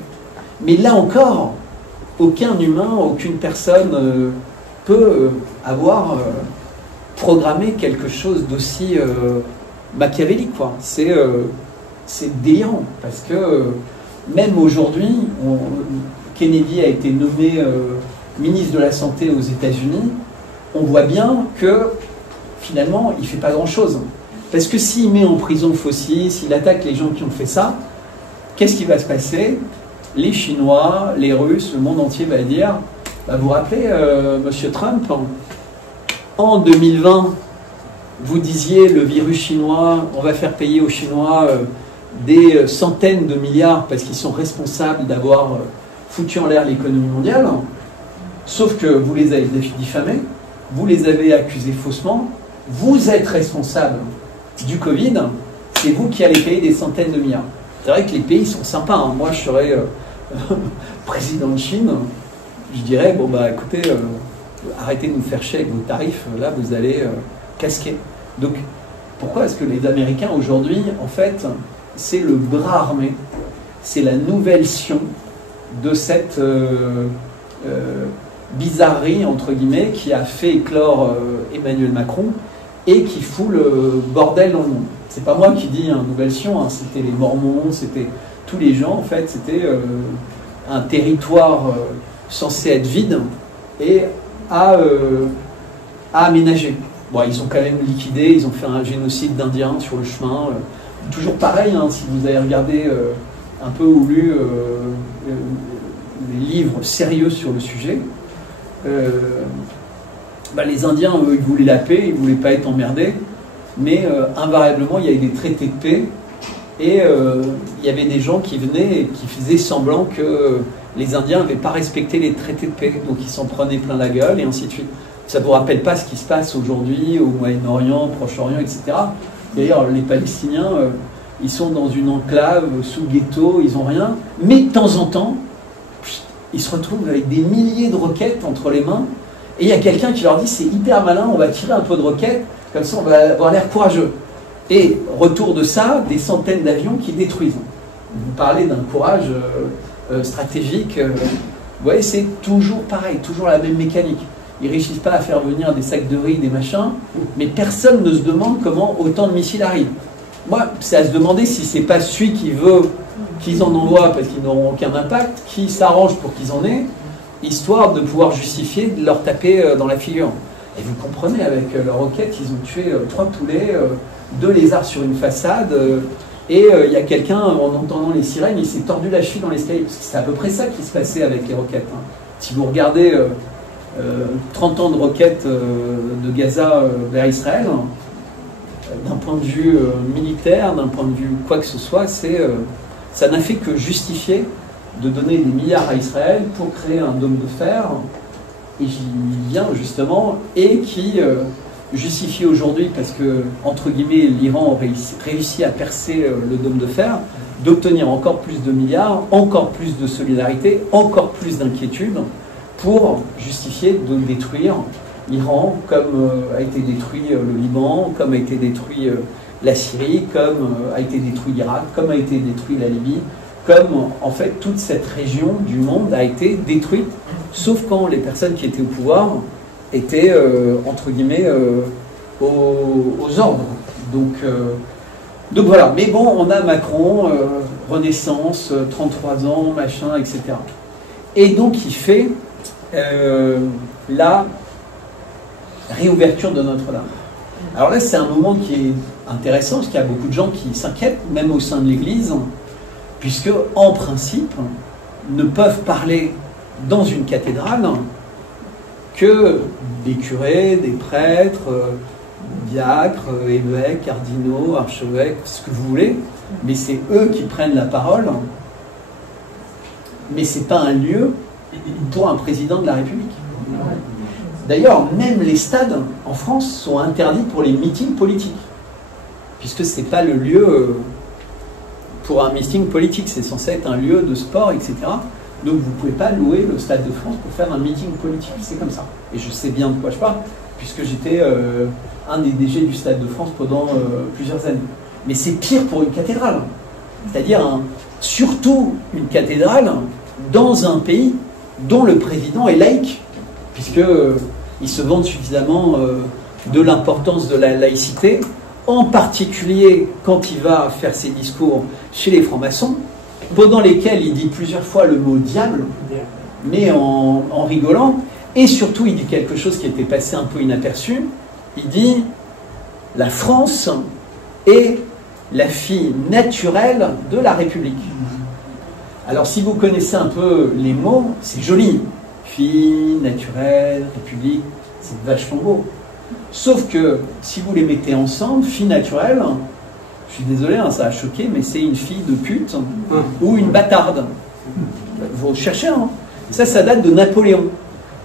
Mais là encore, aucun humain, aucune personne peut avoir programmé quelque chose d'aussi machiavélique, quoi. C'est délirant, parce que même aujourd'hui, Kennedy a été nommé ministre de la Santé aux États-Unis, on voit bien que finalement, il ne fait pas grand-chose. Parce que s'il met en prison Fauci, s'il attaque les gens qui ont fait ça, qu'est-ce qui va se passer? Les Chinois, les Russes, le monde entier va dire, bah, vous vous rappelez, Monsieur Trump, en 2020, vous disiez le virus chinois, on va faire payer aux Chinois des centaines de milliards parce qu'ils sont responsables d'avoir foutu en l'air l'économie mondiale, sauf que vous les avez diffamés, vous les avez accusés faussement, vous êtes responsable du Covid, c'est vous qui allez payer des centaines de milliards. C'est vrai que les pays sont sympas, hein. Moi je serais président de Chine, je dirais, bon bah écoutez, arrêtez de nous faire chier avec vos tarifs, là vous allez casquer. Donc pourquoi est-ce que les Américains aujourd'hui, en fait, c'est le bras armé, c'est la nouvelle sion de cette bizarrerie, entre guillemets, qui a fait éclore Emmanuel Macron et qui fout le bordel dans le monde. C'est pas moi qui dis nouvelle sion, hein, c'était les Mormons, c'était tous les gens, en fait, c'était un territoire censé être vide et à aménager. Bon, ils ont quand même liquidé, ils ont fait un génocide d'Indiens sur le chemin. Toujours pareil, hein, si vous avez regardé un peu ou lu les livres sérieux sur le sujet, bah, les Indiens, eux, ils voulaient la paix, ils ne voulaient pas être emmerdés, mais invariablement, il y avait des traités de paix, et il y avait des gens qui venaient et qui faisaient semblant que les Indiens n'avaient pas respecté les traités de paix, donc ils s'en prenaient plein la gueule, et ainsi de suite. Ça ne vous rappelle pas ce qui se passe aujourd'hui au Moyen-Orient, Proche-Orient, etc. D'ailleurs, les Palestiniens, ils sont dans une enclave, sous ghetto, ils n'ont rien, mais de temps en temps, ils se retrouvent avec des milliers de roquettes entre les mains, et il y a quelqu'un qui leur dit c'est hyper malin, on va tirer un peu de roquettes, comme ça on va avoir l'air courageux. Et retour de ça, des centaines d'avions qui détruisent. Vous parlez d'un courage stratégique, vous voyez, c'est toujours pareil, toujours la même mécanique. Ils ne réussissent pas à faire venir des sacs de riz, des machins, mais personne ne se demande comment autant de missiles arrivent. Moi, c'est à se demander si c'est pas celui qui veut qu'ils en envoient parce qu'ils n'auront aucun impact, qui s'arrange pour qu'ils en aient, histoire de pouvoir justifier de leur taper dans la figure. Et vous comprenez, avec leurs roquettes, ils ont tué 3 poulets, 2 lézards sur une façade, et il y a quelqu'un, en entendant les sirènes, il s'est tordu la cheville dans l'escalier, parce que c'est à peu près ça qui se passait avec les roquettes. Hein. Si vous regardez 30 ans de roquettes de Gaza vers Israël, d'un point de vue militaire, d'un point de vue quoi que ce soit, ça n'a fait que justifier de donner des milliards à Israël pour créer un dôme de fer, et j'y viens justement, et qui justifie aujourd'hui, parce que, entre guillemets, l'Iran réussit à percer le dôme de fer, d'obtenir encore plus de milliards, encore plus de solidarité, encore plus d'inquiétude, pour justifier de détruire l'Iran, comme a été détruit le Liban, comme a été détruit la Syrie, comme a été détruit l'Irak, comme a été détruit la Libye, comme en fait toute cette région du monde a été détruite, sauf quand les personnes qui étaient au pouvoir étaient, entre guillemets, aux ordres. Donc voilà, mais bon, on a Macron, Renaissance, 33 ans, machin, etc. Et donc il fait la réouverture de Notre-Dame. Alors là, c'est un moment qui est intéressant, parce qu'il y a beaucoup de gens qui s'inquiètent, même au sein de l'Église, puisque, en principe, ne peuvent parler dans une cathédrale que des curés, des prêtres, diacres, évêques, cardinaux, archevêques, ce que vous voulez, mais c'est eux qui prennent la parole, mais ce n'est pas un lieu pour un président de la République. D'ailleurs, même les stades en France sont interdits pour les meetings politiques, puisque ce n'est pas le lieu pour un meeting politique, c'est censé être un lieu de sport, etc. Donc vous ne pouvez pas louer le Stade de France pour faire un meeting politique, c'est comme ça. Et je sais bien de quoi je parle, puisque j'étais un des DG du Stade de France pendant plusieurs années. Mais c'est pire pour une cathédrale, c'est-à-dire surtout une cathédrale dans un pays dont le président est laïque, puisqu'il se vante suffisamment de l'importance de la laïcité, en particulier quand il va faire ses discours chez les francs-maçons, pendant lesquels il dit plusieurs fois le mot diable, mais en rigolant. Et surtout, il dit quelque chose qui était passé un peu inaperçu. Il dit « La France est la fille naturelle de la République ». Alors, si vous connaissez un peu les mots, c'est joli. Fille, naturelle, République, c'est vachement beau. Sauf que, si vous les mettez ensemble, fille naturelle, je suis désolé, hein, ça a choqué, mais c'est une fille de pute ou une bâtarde. Vous cherchez, hein. Ça date de Napoléon.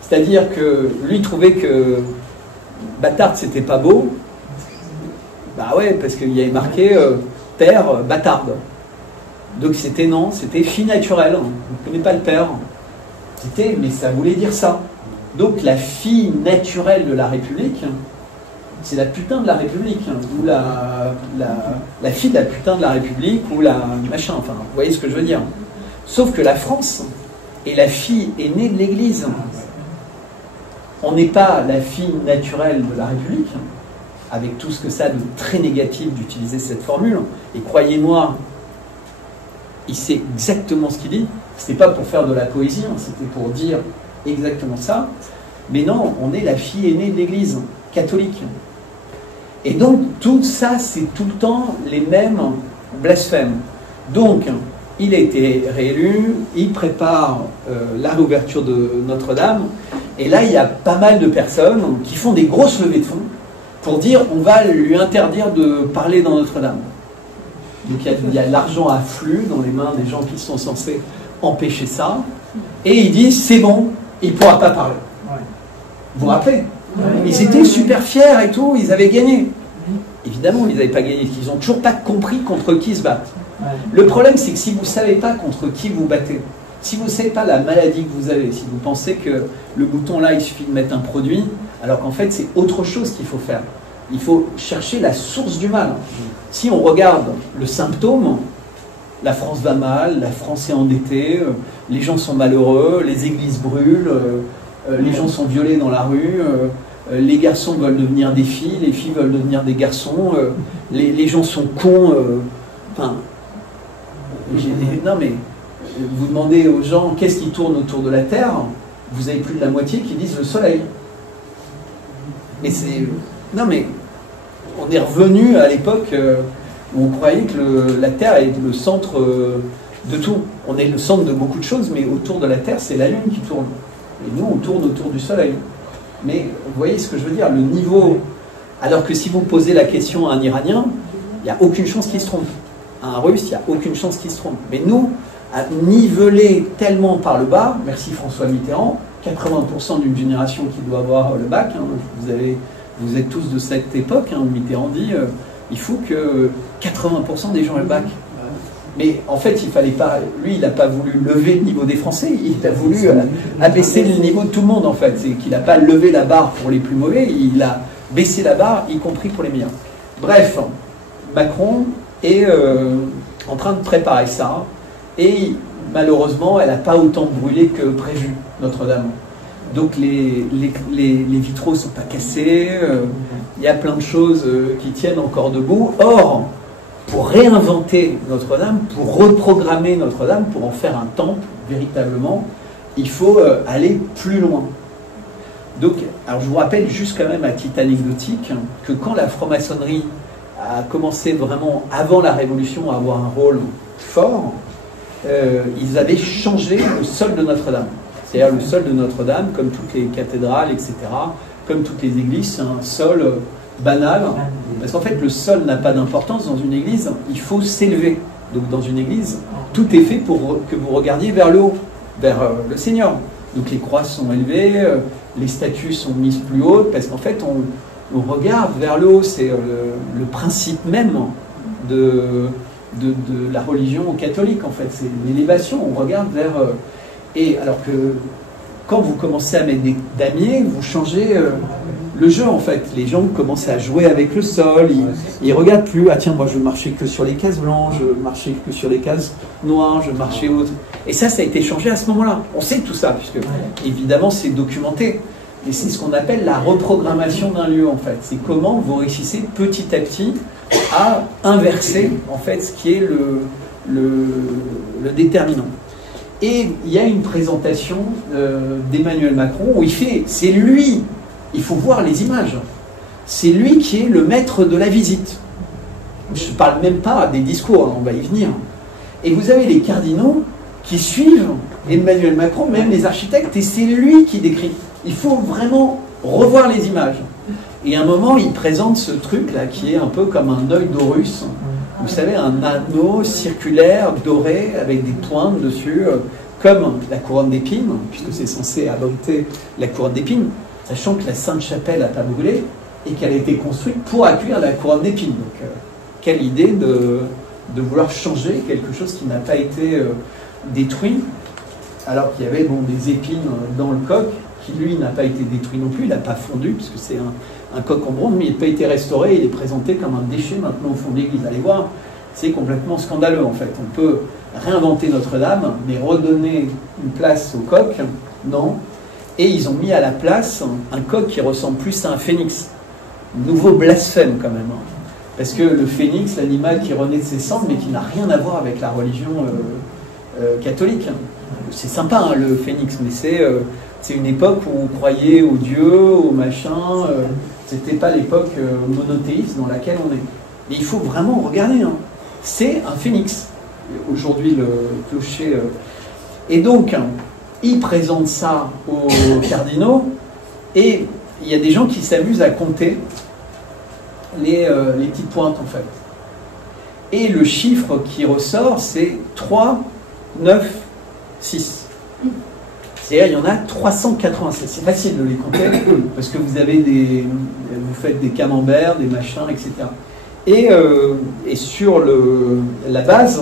C'est-à-dire que lui trouvait que bâtarde, c'était pas beau. Bah ouais, parce qu'il y avait marqué père bâtarde. Donc c'était non, c'était fille naturelle. On ne connaît pas le père. Mais ça voulait dire ça. Donc la fille naturelle de la République, c'est la putain de la République, ou la fille de la putain de la République, ou la machin, enfin, vous voyez ce que je veux dire. Sauf que la France est la fille aînée de l'Église. On n'est pas la fille naturelle de la République, avec tout ce que ça a de très négatif d'utiliser cette formule. Et croyez-moi, il sait exactement ce qu'il dit. C'était pas pour faire de la poésie, hein, c'était pour dire exactement ça. Mais non, on est la fille aînée de l'Église catholique. Et donc, tout ça, c'est tout le temps les mêmes blasphèmes. Donc, il a été réélu, il prépare la réouverture de Notre-Dame. Et là, il y a pas mal de personnes qui font des grosses levées de fonds pour dire on va lui interdire de parler dans Notre-Dame. Donc, il y a de l'argent afflue dans les mains des gens qui sont censés empêcher ça. Et ils disent c'est bon, il ne pourra pas parler. Vous vous rappelez? Ils étaient super fiers et tout, ils avaient gagné. Évidemment, ils n'avaient pas gagné, ils n'ont toujours pas compris contre qui ils se battent. Le problème, c'est que si vous ne savez pas contre qui vous battez, si vous ne savez pas la maladie que vous avez, si vous pensez que le bouton là, il suffit de mettre un produit, alors qu'en fait, c'est autre chose qu'il faut faire. Il faut chercher la source du mal. Si on regarde le symptôme, la France va mal, la France est endettée, les gens sont malheureux, les églises brûlent, les gens sont violés dans la rue, les garçons veulent devenir des filles, les filles veulent devenir des garçons, les gens sont cons. Enfin, non mais, vous demandez aux gens qu'est-ce qui tourne autour de la Terre, vous avez plus de la moitié qui disent le soleil. Mais c'est... Non mais, on est revenu à l'époque où on croyait que la Terre est le centre de tout. On est le centre de beaucoup de choses, mais autour de la Terre, c'est la Lune qui tourne. Et nous, on tourne autour du Soleil. Mais vous voyez ce que je veux dire, le niveau... Alors que si vous posez la question à un Iranien, il n'y a aucune chance qu'il se trompe. À un Russe, il n'y a aucune chance qu'il se trompe. Mais nous, à niveler tellement par le bas, merci François Mitterrand, 80% d'une génération qui doit avoir le bac, hein, vous êtes tous de cette époque, hein, où Mitterrand dit il faut que 80% des gens aient le bac. Mais en fait, il fallait pas. Lui, il n'a pas voulu lever le niveau des Français, il a voulu abaisser le niveau de tout le monde, en fait. C'est qu'il n'a pas levé la barre pour les plus mauvais, il a baissé la barre, y compris pour les meilleurs. Bref, Macron est en train de préparer ça, et malheureusement, elle n'a pas autant brûlé que prévu, Notre-Dame. Donc les vitraux ne sont pas cassés, il y a plein de choses qui tiennent encore debout. Or, pour réinventer Notre-Dame, pour reprogrammer Notre-Dame, pour en faire un temple, véritablement, il faut aller plus loin. Donc, alors je vous rappelle juste quand même à titre anecdotique que quand la franc-maçonnerie a commencé vraiment, avant la Révolution, à avoir un rôle fort, ils avaient changé le sol de Notre-Dame. C'est-à-dire le sol de Notre-Dame, comme toutes les cathédrales, etc., comme toutes les églises, c'est un sol banal, parce qu'en fait le sol n'a pas d'importance dans une église, il faut s'élever. Donc dans une église, tout est fait pour que vous regardiez vers le haut, vers le Seigneur. Donc les croix sont élevées, les statues sont mises plus hautes, parce qu'en fait on regarde vers le haut, c'est le principe même de la religion catholique, en fait, c'est l'élévation, on regarde vers... et alors que quand vous commencez à mettre des damiers, vous changez le jeu, en fait. Les gens commencent à jouer avec le sol, ils regardent plus, ah tiens, moi je marchais que sur les cases blanches, je marchais que sur les cases noires, je marchais autre. Et ça a été changé à ce moment-là. On sait tout ça, puisque évidemment c'est documenté. Et c'est ce qu'on appelle la reprogrammation d'un lieu, en fait. C'est comment vous réussissez petit à petit à inverser, en fait, ce qui est le déterminant. Et il y a une présentation d'Emmanuel Macron où c'est lui, il faut voir les images, c'est lui qui est le maître de la visite. Je ne parle même pas des discours, on va y venir. Et vous avez les cardinaux qui suivent Emmanuel Macron, même les architectes, et c'est lui qui décrit. Il faut vraiment revoir les images. Et à un moment, il présente ce truc-là qui est un peu comme un œil d'Horus. Vous savez, un anneau circulaire, doré, avec des pointes dessus, comme la couronne d'épines, puisque c'est censé abriter la couronne d'épines, sachant que la Sainte-Chapelle n'a pas brûlé et qu'elle a été construite pour accueillir la couronne d'épines. Donc, quelle idée de vouloir changer quelque chose qui n'a pas été détruit, alors qu'il y avait des épines dans le coq, qui lui n'a pas été détruit non plus, il n'a pas fondu, puisque c'est un coq en bronze, mais il n'a pas été restauré, il est présenté comme un déchet maintenant au fond de l'église. Allez voir, c'est complètement scandaleux en fait. On peut réinventer Notre-Dame, mais redonner une place au coq, non. Et ils ont mis à la place un coq qui ressemble plus à un phénix. Nouveau blasphème quand même. Parce que le phénix, l'animal qui renaît de ses cendres, mais qui n'a rien à voir avec la religion catholique. C'est sympa le phénix, mais c'est une époque où on croyait aux dieux, aux machins. C'était pas l'époque monothéiste dans laquelle on est. Mais il faut vraiment regarder. C'est un phénix. Aujourd'hui, le clocher. Et donc, il présente ça aux cardinaux, et il y a des gens qui s'amusent à compter les petites pointes en fait. Et le chiffre qui ressort, c'est 3, 9, 6. C'est-à-dire, il y en a 396. C'est facile de les compter, parce que vous faites des camemberts, des machins, etc. Et sur la base,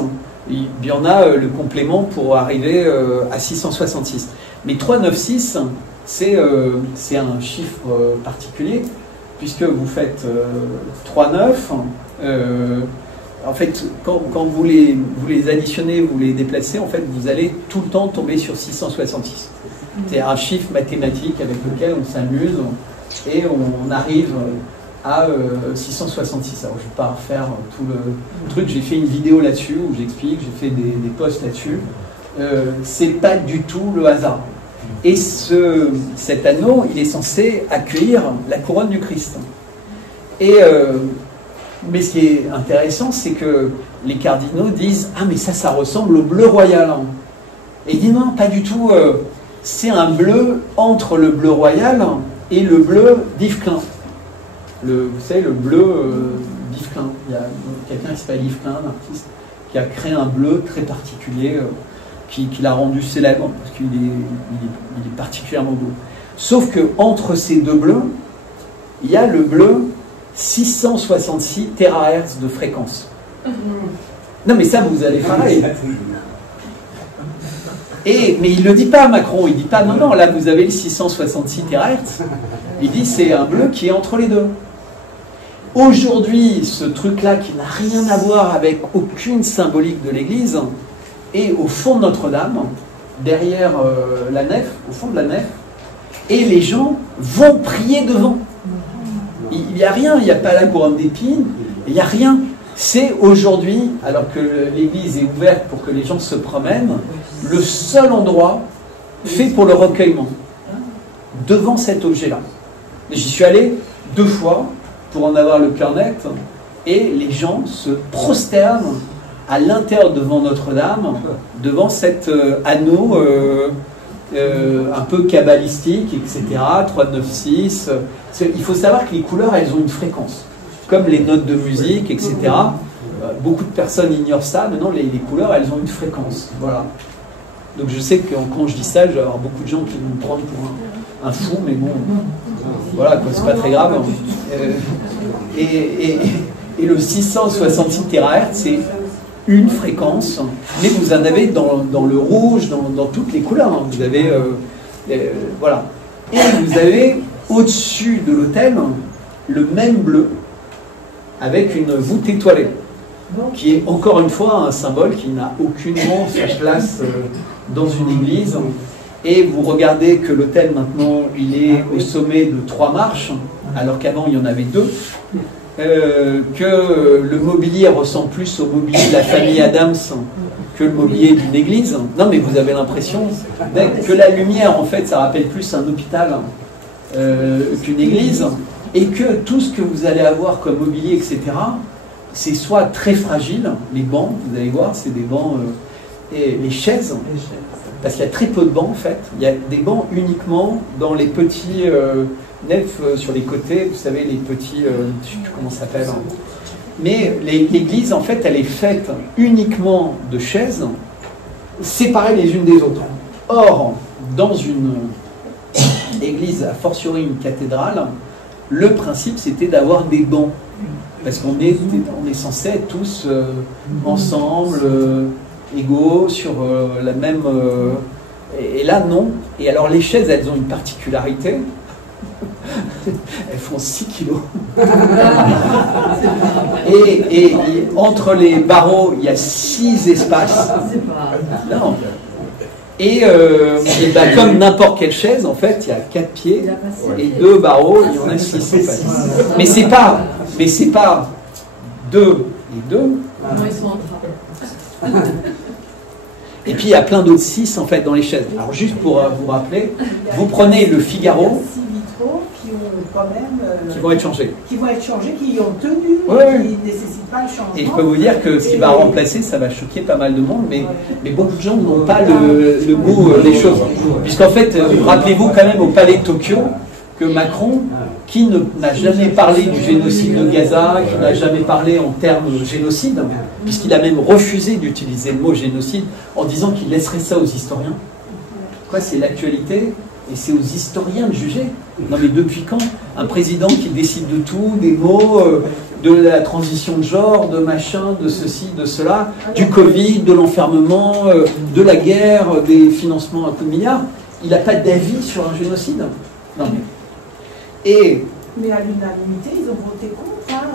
il y en a le complément pour arriver à 666. Mais 396, c'est un chiffre particulier, puisque vous faites 3, 9. En fait, quand vous les additionnez, vous les déplacez, en fait, vous allez tout le temps tomber sur 666. C'est un chiffre mathématique avec lequel on s'amuse et on arrive à 666. Alors, je ne vais pas refaire tout le truc. J'ai fait une vidéo là-dessus où j'explique, j'ai fait des posts là-dessus. C'est pas du tout le hasard. Et cet anneau, il est censé accueillir la couronne du Christ. Mais ce qui est intéressant, c'est que les cardinaux disent « Ah, mais ça ressemble au bleu royal. » Et ils disent « Non, pas du tout. C'est un bleu entre le bleu royal et le bleu d'Yves Klein. » Vous savez, le bleu d'Yves Klein. Il y a quelqu'un qui s'appelle Yves Klein, un artiste, qui a créé un bleu très particulier, qui l'a rendu célèbre, parce qu'il est particulièrement beau. Sauf qu'entre ces deux bleus, il y a le bleu 666 THz de fréquence. Non mais ça, vous allez pareil. Mais il ne le dit pas, Macron. Il ne dit pas, non, là vous avez le 666 THz. Il dit, c'est un bleu qui est entre les deux. Aujourd'hui, ce truc-là qui n'a rien à voir avec aucune symbolique de l'Église, est au fond de Notre-Dame, derrière la nef, au fond de la nef, et les gens vont prier devant. Il n'y a rien, il n'y a pas la couronne d'épines, il n'y a rien. C'est aujourd'hui, alors que l'église est ouverte pour que les gens se promènent, le seul endroit fait pour le recueillement, devant cet objet-là. J'y suis allé 2 fois pour en avoir le cœur net, et les gens se prosternent à l'intérieur devant Notre-Dame, devant cet anneau un peu kabbalistique, etc., 3, 9, 6. Il faut savoir que les couleurs, elles ont une fréquence, comme les notes de musique, etc. Beaucoup de personnes ignorent ça. Maintenant, les couleurs, elles ont une fréquence. Voilà. Donc je sais que quand je dis ça, je vais avoir beaucoup de gens qui vont me prendre pour un fou, mais bon, voilà, c'est pas très grave. Et le 666 THz, c'est une fréquence, mais vous en avez dans le rouge, dans toutes les couleurs. Hein. Vous avez, voilà. Et vous avez au-dessus de l'autel le même bleu avec une voûte étoilée, qui est encore une fois un symbole qui n'a aucunement sa place dans une église. Et vous regardez que l'autel maintenant il est au sommet de 3 marches, alors qu'avant il y en avait 2. Que le mobilier ressemble plus au mobilier de la famille Adams que le mobilier d'une église. Non, mais vous avez l'impression que la lumière, en fait, ça rappelle plus un hôpital qu'une église, et que tout ce que vous allez avoir comme mobilier, etc., c'est soit très fragile, les bancs, vous allez voir, c'est des bancs, et les chaises, parce qu'il y a très peu de bancs, en fait. Il y a des bancs uniquement dans les petits nefs sur les côtés, vous savez, les petits, je sais plus comment ça s'appelle, hein. Mais l'église, en fait, elle est faite uniquement de chaises séparées les unes des autres. Or, dans une église, a fortiori une cathédrale, le principe, c'était d'avoir des bancs. Parce qu'on est censé être tous ensemble, égaux, sur la même... et là, non. Et alors, les chaises, elles ont une particularité. Elles font 6 kilos. Et entre les barreaux, il y a 6 espaces. Non. Et ben, comme n'importe quelle chaise, en fait, il y a 4 pieds et 2 barreaux, il y en a 6 en fait. Mais c'est pas 2 et 2. Et puis il y a plein d'autres 6 en fait dans les chaises. Alors juste pour vous rappeler, vous prenez le Figaro. Quand même, qui vont être changés. Qui vont être changés, qui ont tenu, ouais. Qui ne nécessitent pas le changement. Et je peux vous dire que ce qui va remplacer, ça va choquer pas mal de monde, mais beaucoup de gens n'ont pas le goût des choses. Puisqu'en fait, rappelez-vous quand même au Palais de Tokyo que Macron, qui n'a jamais parlé du génocide de Gaza, qui n'a jamais parlé en termes de génocide, puisqu'il a même refusé d'utiliser le mot génocide en disant qu'il laisserait ça aux historiens. Quoi, c'est l'actualité? Et c'est aux historiens de juger. Non mais depuis quand un président qui décide de tout, des mots, de la transition de genre, de machin, de ceci, de cela, du Covid, de l'enfermement, de la guerre, des financements à coups de milliards, il n'a pas d'avis sur un génocide. Non mais... Mais à l'unanimité, ils ont voté contre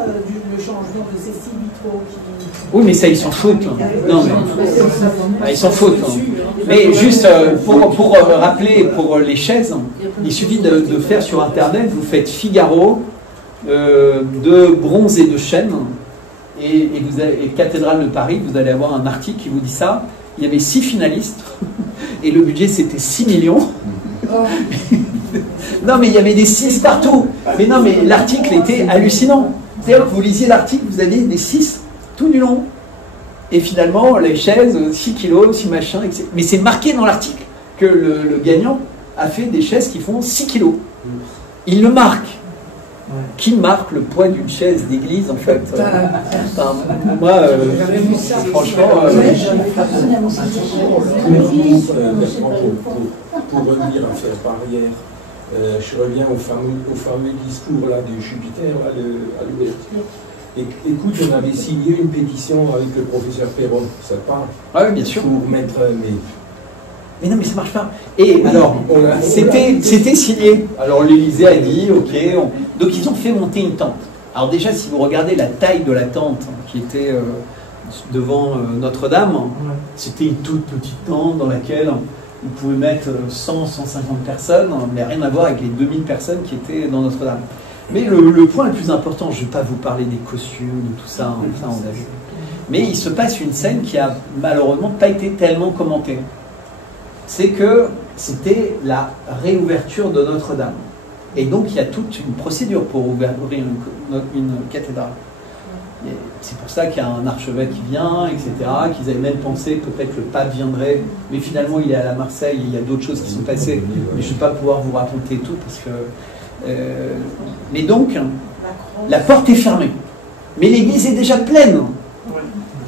le changement de Cécile Vitraux. Oui, mais ça, ils s'en foutent. Non, mais... ils s'en foutent. Mais juste pour rappeler, pour les chaises, il suffit de faire sur Internet, vous faites Figaro, de bronze et de chêne, et Cathédrale de Paris, vous allez avoir un article qui vous dit ça. Il y avait 6 finalistes, et le budget c'était 6 millions. Non mais il y avait des 6 partout. Mais non mais l'article était hallucinant. C'est-à-dire que vous lisiez l'article, vous aviez des 6 tout du long. Et finalement, les chaises, 6 kilos, 6 machins, etc. Mais c'est marqué dans l'article que le gagnant a fait des chaises qui font 6 kilos. Il le marque. Qui marque le poids d'une chaise d'église en fait enfin, moi, franchement... Pour revenir à faire barrière, je reviens au fameux discours là, de Jupiter là, à l'ouverture. Écoute, on avait signé une pétition avec le professeur Perron, ça te parle? Ah oui, bien sûr. Pour mettre... Mais non, mais ça marche pas. Et alors, c'était signé. Alors l'Élysée a dit, ok, donc ils ont fait monter une tente. Alors déjà, si vous regardez la taille de la tente qui était devant Notre-Dame, c'était une toute petite tente dans laquelle vous pouvez mettre 100, 150 personnes, mais rien à voir avec les 2000 personnes qui étaient dans Notre-Dame. Mais le point le plus important, je ne vais pas vous parler des costumes, de tout ça, enfin, on a vu. Mais il se passe une scène qui a malheureusement pas été tellement commentée. C'est que c'était la réouverture de Notre-Dame. Et donc il y a toute une procédure pour ouvrir une cathédrale. C'est pour ça qu'il y a un archevêque qui vient, etc., qu'ils avaient même pensé peut-être que le pape viendrait, mais finalement il est à la Marseille, et il y a d'autres choses qui sont passées, mais je ne vais pas pouvoir vous raconter tout, parce que... mais donc, la porte est fermée. Mais l'église est déjà pleine.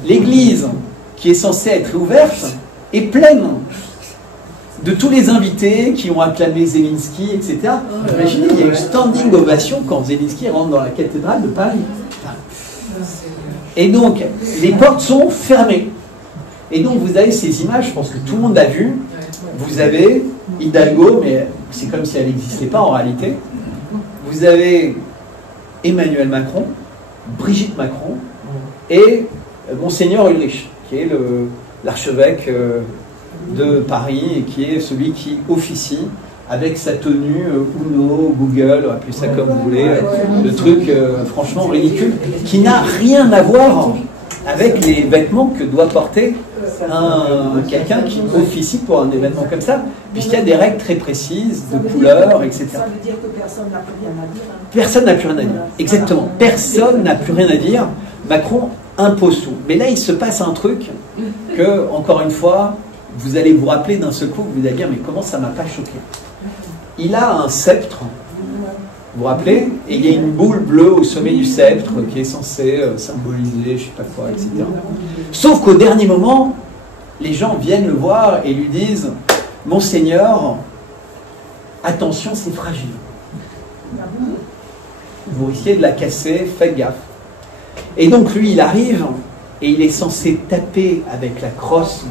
L'église, qui est censée être ouverte, est pleine de tous les invités qui ont acclamé Zelensky, etc. Imaginez, il y a une standing ovation quand Zelensky rentre dans la cathédrale de Paris. Et donc, les portes sont fermées. Et donc, vous avez ces images, je pense que tout le monde a vu. Vous avez Hidalgo, mais c'est comme si elle n'existait pas en réalité. Vous avez Emmanuel Macron, Brigitte Macron, et Monseigneur Ulrich, qui est l'archevêque de Paris et qui est celui qui officie avec sa tenue Uno, Google, appelez ça comme vous voulez, le truc franchement ridicule, qui n'a rien à voir avec les vêtements que doit porter quelqu'un qui officie pour un événement comme ça, puisqu'il y a des règles très précises de couleurs, etc. Ça veut dire que personne n'a plus rien à dire. Personne n'a plus rien à dire, exactement. Personne n'a plus rien à dire. Macron impose tout. Mais là, il se passe un truc que, encore une fois, vous allez vous rappeler d'un seul coup, vous allez dire, mais comment ça m'a pas choqué? Il a un sceptre, vous vous rappelez? Et il y a une boule bleue au sommet du sceptre qui est censée symboliser, je sais pas quoi, etc. Sauf qu'au dernier moment, les gens viennent le voir et lui disent, Monseigneur, attention, c'est fragile. Vous risquez de la casser, faites gaffe. Et donc lui, il arrive et il est censé taper avec la crosse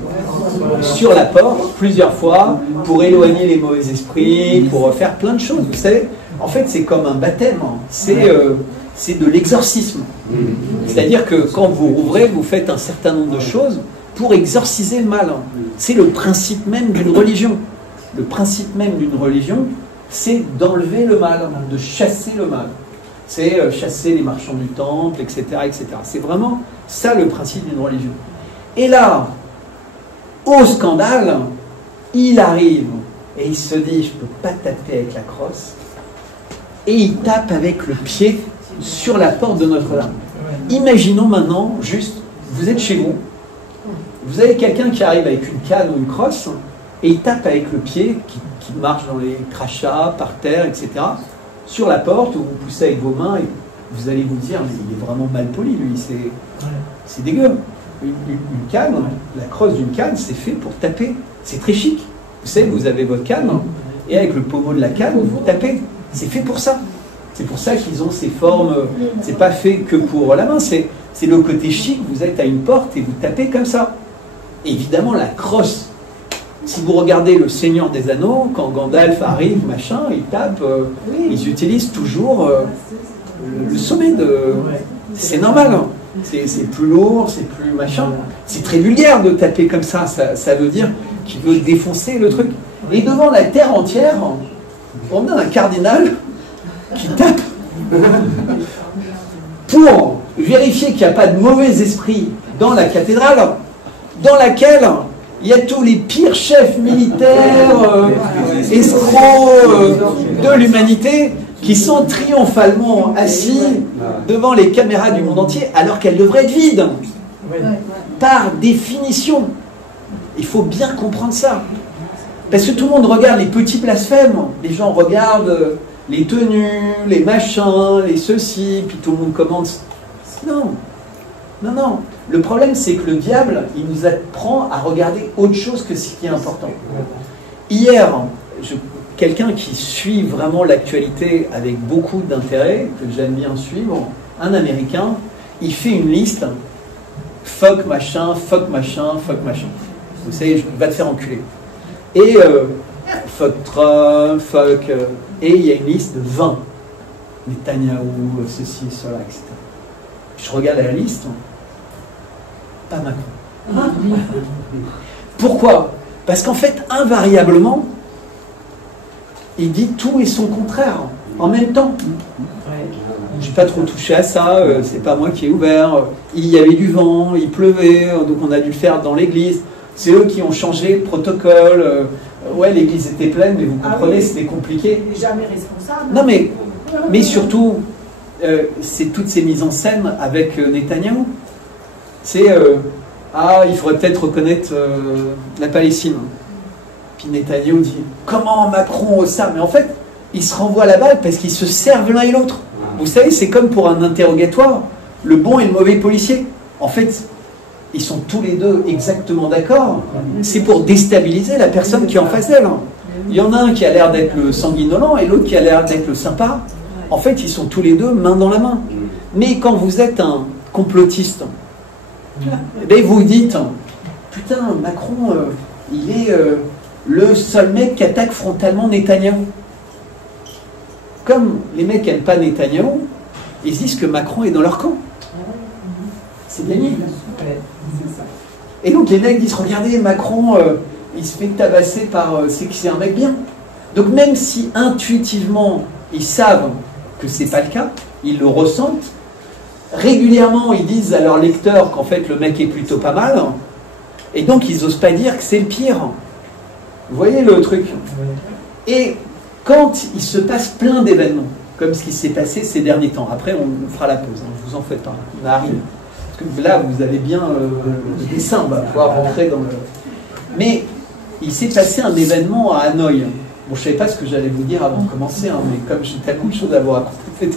sur la porte plusieurs fois pour éloigner les mauvais esprits, pour faire plein de choses. Vous savez, en fait, c'est comme un baptême. C'est de l'exorcisme. C'est-à-dire que quand vous rouvrez, vous faites un certain nombre de choses pour exorciser le mal. C'est le principe même d'une religion. Le principe même d'une religion, c'est d'enlever le mal, de chasser le mal. C'est chasser les marchands du temple, etc., etc. C'est vraiment ça le principe d'une religion. Et là, au scandale, il arrive et il se dit, je ne peux pas taper avec la crosse. Et il tape avec le pied sur la porte de Notre-Dame. Imaginons maintenant, juste, vous êtes chez vous, vous avez quelqu'un qui arrive avec une canne ou une crosse, et il tape avec le pied, qui marche dans les crachats, par terre, etc., sur la porte, où vous poussez avec vos mains, et vous allez vous dire, mais il est vraiment mal poli, lui, c'est dégueu. Une canne, la crosse d'une canne, c'est fait pour taper. C'est très chic. Vous savez, vous avez votre canne, et avec le pommeau de la canne, vous tapez. C'est fait pour ça. C'est pour ça qu'ils ont ces formes. C'est pas fait que pour la main, c'est le côté chic. Vous êtes à une porte et vous tapez comme ça. Évidemment, la crosse. Si vous regardez le Seigneur des Anneaux, quand Gandalf arrive, machin, il tape, ils utilisent toujours le sommet de. C'est normal. Hein. C'est plus lourd, c'est plus machin. C'est très vulgaire de taper comme ça. Ça veut dire qu'il veut défoncer le truc. Et devant la terre entière, on a un cardinal qui tape pour vérifier qu'il n'y a pas de mauvais esprit dans la cathédrale, dans laquelle il y a tous les pires chefs militaires, escrocs de l'humanité, qui sont triomphalement assis devant les caméras du monde entier, alors qu'elles devraient être vides. Par définition. Il faut bien comprendre ça. Parce que tout le monde regarde les petits blasphèmes. Les gens regardent les tenues, les machins, les ceci, puis tout le monde commente. Non. Non, non. Le problème, c'est que le diable, il nous apprend à regarder autre chose que ce qui est important. Hier, quelqu'un qui suit vraiment l'actualité avec beaucoup d'intérêt, que j'aime bien suivre, un Américain, il fait une liste, fuck machin, fuck machin, fuck machin. Vous savez, va te faire enculer. Et fuck Trump, fuck... et il y a une liste de 20. Netanyahou, ceci, cela, etc. Je regarde la liste, pas Macron. Pourquoi? Parce qu'en fait, invariablement, il dit tout et son contraire, en même temps. J'ai pas trop touché à ça, c'est pas moi qui ai ouvert, il y avait du vent, il pleuvait, donc on a dû le faire dans l'église. C'est eux qui ont changé le protocole. Ouais, l'église était pleine, mais vous comprenez, c'était compliqué. Il n'est jamais responsable. Non, mais surtout, c'est toutes ces mises en scène avec Netanyahou. C'est il faudrait peut-être reconnaître la Palestine. Puis Netanyahou dit comment Macron ose ça? Mais en fait, ils se renvoient la balle parce qu'ils se servent l'un et l'autre. Vous savez, c'est comme pour un interrogatoire, le bon et le mauvais policier. En fait, ils sont tous les deux exactement d'accord. C'est pour déstabiliser la personne qui est en face d'elle. Il y en a un qui a l'air d'être le sanguinolent et l'autre qui a l'air d'être le sympa. En fait, ils sont tous les deux main dans la main. Mais quand vous êtes un complotiste, ben vous dites, putain, Macron, il est le seul mec qui attaque frontalement Netanyahou. Comme les mecs n'aiment pas Netanyahou, ils disent que Macron est dans leur camp. C'est gagné. Et donc les mecs disent, regardez, Macron, il se fait tabasser par... c'est un mec bien. Donc même si intuitivement, ils savent que c'est pas le cas, ils le ressentent, régulièrement ils disent à leurs lecteurs qu'en fait le mec est plutôt pas mal, Et donc, ils n'osent pas dire que c'est le pire. Vous voyez le truc? Et quand il se passe plein d'événements, comme ce qui s'est passé ces derniers temps, après on fera la pause, hein, je vous en fais pas, on arrive. Parce que là, vous avez bien le dessin, on va pouvoir rentrer dans le... Mais il s'est passé un événement à Hanoï. Bon, je ne savais pas ce que j'allais vous dire avant de commencer, hein, mais comme j'ai tellement de choses à vous raconter,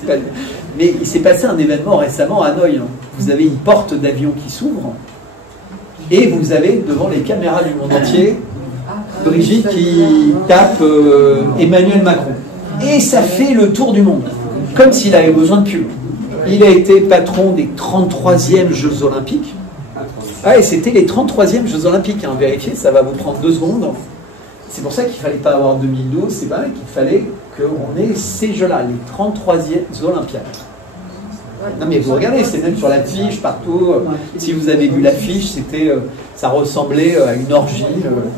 mais il s'est passé un événement récemment à Hanoï. Vous avez une porte d'avion qui s'ouvre, et vous avez devant les caméras du monde entier Brigitte qui tape Emmanuel Macron. Et ça fait le tour du monde, comme s'il avait besoin de pub. Il a été patron des 33e Jeux Olympiques. Ah, et c'était les 33e Jeux Olympiques. Hein. Vérifiez, ça va vous prendre 2 secondes. C'est pour ça qu'il ne fallait pas avoir 2012, c'est vrai qu'il fallait qu'on ait ces Jeux-là, les 33e Olympiades. Non mais vous regardez, c'est même sur l'affiche, partout. Si vous avez vu l'affiche, ça ressemblait à une orgie,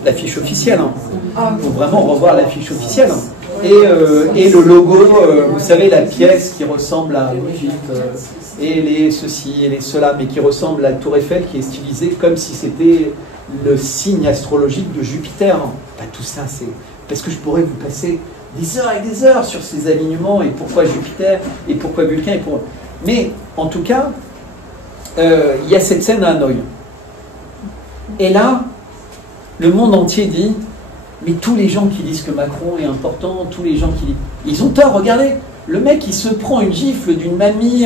l'affiche officielle. Il faut vraiment revoir l'affiche officielle. Et le logo, vous savez, la pièce qui ressemble à Brigitte, et les ceci et les cela, mais qui ressemble à la Tour Eiffel, qui est stylisée comme si c'était le signe astrologique de Jupiter. Bah, tout ça, c'est parce que je pourrais vous passer des heures et des heures sur ces alignements, et pourquoi Jupiter, et pourquoi Vulcain, et pourquoi... Mais, en tout cas, il y a cette scène à Hanoï. Et là, le monde entier dit, mais tous les gens qui disent que Macron est important, tous les gens qui disent... Ils ont tort, regardez, le mec, il se prend une gifle d'une mamie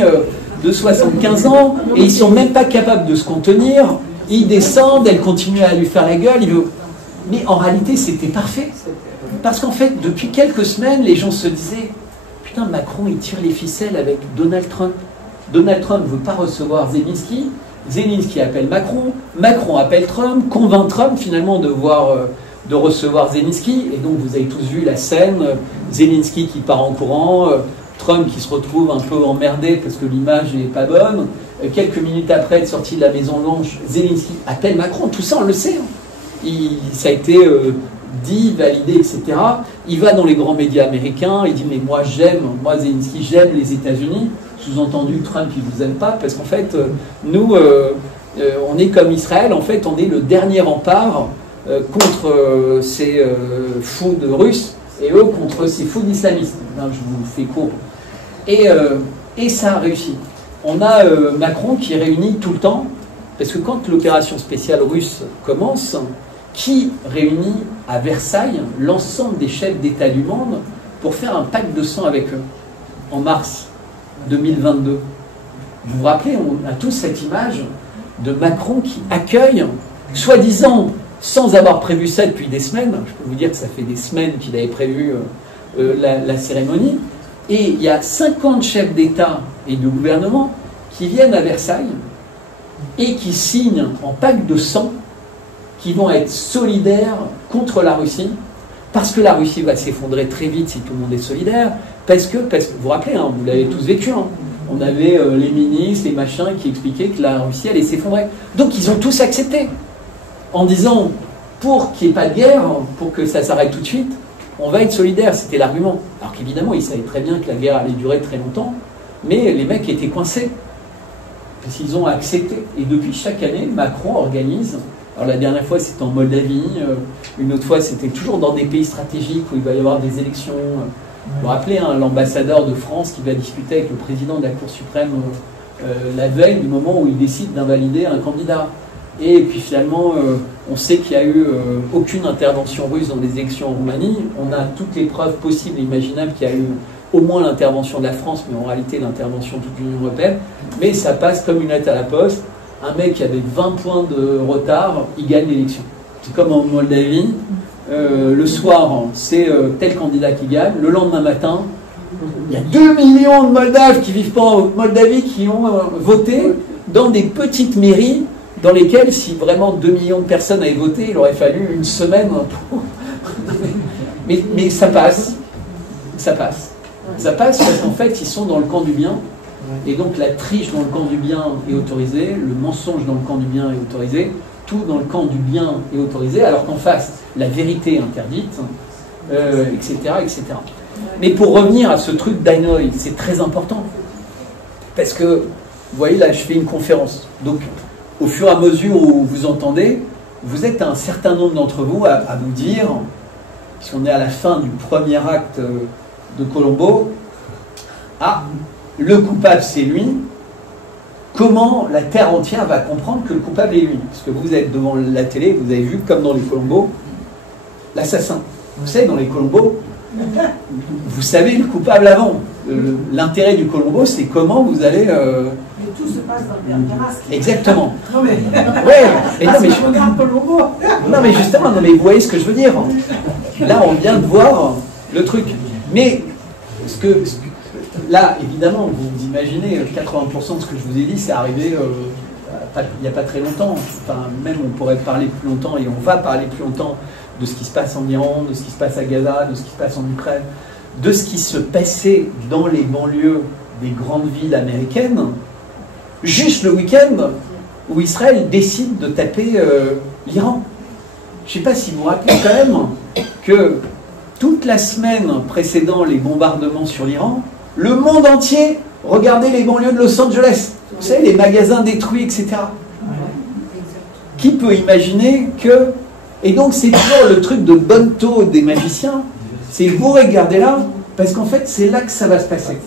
de 75 ans, et ils sont même pas capables de se contenir, ils descendent, elle continue à lui faire la gueule, mais en réalité, c'était parfait. Parce qu'en fait, depuis quelques semaines, les gens se disaient... Putain, Macron, il tire les ficelles avec Donald Trump. Donald Trump ne veut pas recevoir Zelensky. Zelensky appelle Macron. Macron appelle Trump. Convainc Trump, finalement, de recevoir Zelensky. Et donc, vous avez tous vu la scène. Zelensky qui part en courant. Trump qui se retrouve un peu emmerdé parce que l'image n'est pas bonne. Quelques minutes après, sortie de la Maison-Blanche, Zelensky appelle Macron. Tout ça, on le sait. Ça a été... dit, validé, etc. Il va dans les grands médias américains, il dit mais moi Zelensky, j'aime les États-Unis. Sous-entendu, Trump il vous aime pas parce qu'en fait nous on est comme Israël, en fait on est le dernier rempart contre ces fous de Russes et eux contre ces fous d'islamistes. Je vous fais court. Et ça a réussi. On a Macron qui réunit tout le temps, parce que quand l'opération spéciale russe commence, qui réunit à Versailles l'ensemble des chefs d'État du monde pour faire un pacte de sang avec eux, en mars 2022. Vous vous rappelez, on a tous cette image de Macron qui accueille, soi-disant, sans avoir prévu ça depuis des semaines, je peux vous dire que ça fait des semaines qu'il avait prévu la cérémonie, et il y a 50 chefs d'État et de gouvernement qui viennent à Versailles et qui signent en pacte de sang qui vont être solidaires contre la Russie, parce que la Russie va s'effondrer très vite si tout le monde est solidaire, parce que vous vous rappelez, hein, vous l'avez tous vécu, hein, on avait les ministres, les machins qui expliquaient que la Russie allait s'effondrer. Donc ils ont tous accepté, en disant, pour qu'il n'y ait pas de guerre, pour que ça s'arrête tout de suite, on va être solidaires, c'était l'argument. Alors qu'évidemment, ils savaient très bien que la guerre allait durer très longtemps, mais les mecs étaient coincés, parce qu'ils ont accepté. Et depuis, chaque année, Macron organise... Alors la dernière fois c'était en Moldavie, une autre fois c'était toujours dans des pays stratégiques où il va y avoir des élections. Vous vous rappelez, hein, l'ambassadeur de France qui va discuter avec le président de la Cour suprême la veille du moment où il décide d'invalider un candidat. Et puis finalement, on sait qu'il n'y a eu aucune intervention russe dans les élections en Roumanie. On a toutes les preuves possibles et imaginables qu'il y a eu au moins l'intervention de la France, mais en réalité l'intervention de toute l'Union européenne. Mais ça passe comme une lettre à la poste. Un mec qui avait 20 points de retard, il gagne l'élection. C'est comme en Moldavie, le soir, c'est tel candidat qui gagne. Le lendemain matin, il y a 2 millions de Moldaves qui ne vivent pas en Moldavie qui ont voté dans des petites mairies dans lesquelles, si vraiment 2 millions de personnes avaient voté, il aurait fallu une semaine pour... mais ça passe. Ça passe. Ça passe parce qu'en fait, ils sont dans le camp du bien. Et donc la triche dans le camp du bien est autorisée, le mensonge dans le camp du bien est autorisé, tout dans le camp du bien est autorisé, alors qu'en face, la vérité est interdite, etc., etc. Mais pour revenir à ce truc d'Hanoï, c'est très important. Parce que, vous voyez, là, je fais une conférence. Donc, au fur et à mesure où vous entendez, vous êtes un certain nombre d'entre vous à vous dire, puisqu'on est à la fin du premier acte de Colombo, ah, le coupable c'est lui, comment la terre entière va comprendre que le coupable est lui? Parce que vous êtes devant la télé, vous avez vu, comme dans les Colombo, l'assassin. Vous savez, dans les Colombo, vous savez le coupable avant. L'intérêt du Colombo, c'est comment vous allez... Mais tout se passe dans le Bergamasque. Exactement. Non mais... Ouais, et non, mais je regarde Colombo. non mais justement, non mais vous voyez ce que je veux dire. Là, on vient de voir le truc. Mais là, évidemment, vous imaginez, 80% de ce que je vous ai dit, c'est arrivé il n'y a pas très longtemps. Enfin, même on pourrait parler plus longtemps, et on va parler plus longtemps de ce qui se passe en Iran, de ce qui se passe à Gaza, de ce qui se passe en Ukraine, de ce qui se passait dans les banlieues des grandes villes américaines, juste le week-end où Israël décide de taper l'Iran. Je ne sais pas si vous vous rappelez quand même que toute la semaine précédant les bombardements sur l'Iran, le monde entier regardait les banlieues de Los Angeles. Vous savez, les magasins détruits, etc. Qui peut imaginer que... Et donc c'est toujours le truc de bonne taux des magiciens, c'est vous regardez là, parce qu'en fait c'est là que ça va se passer.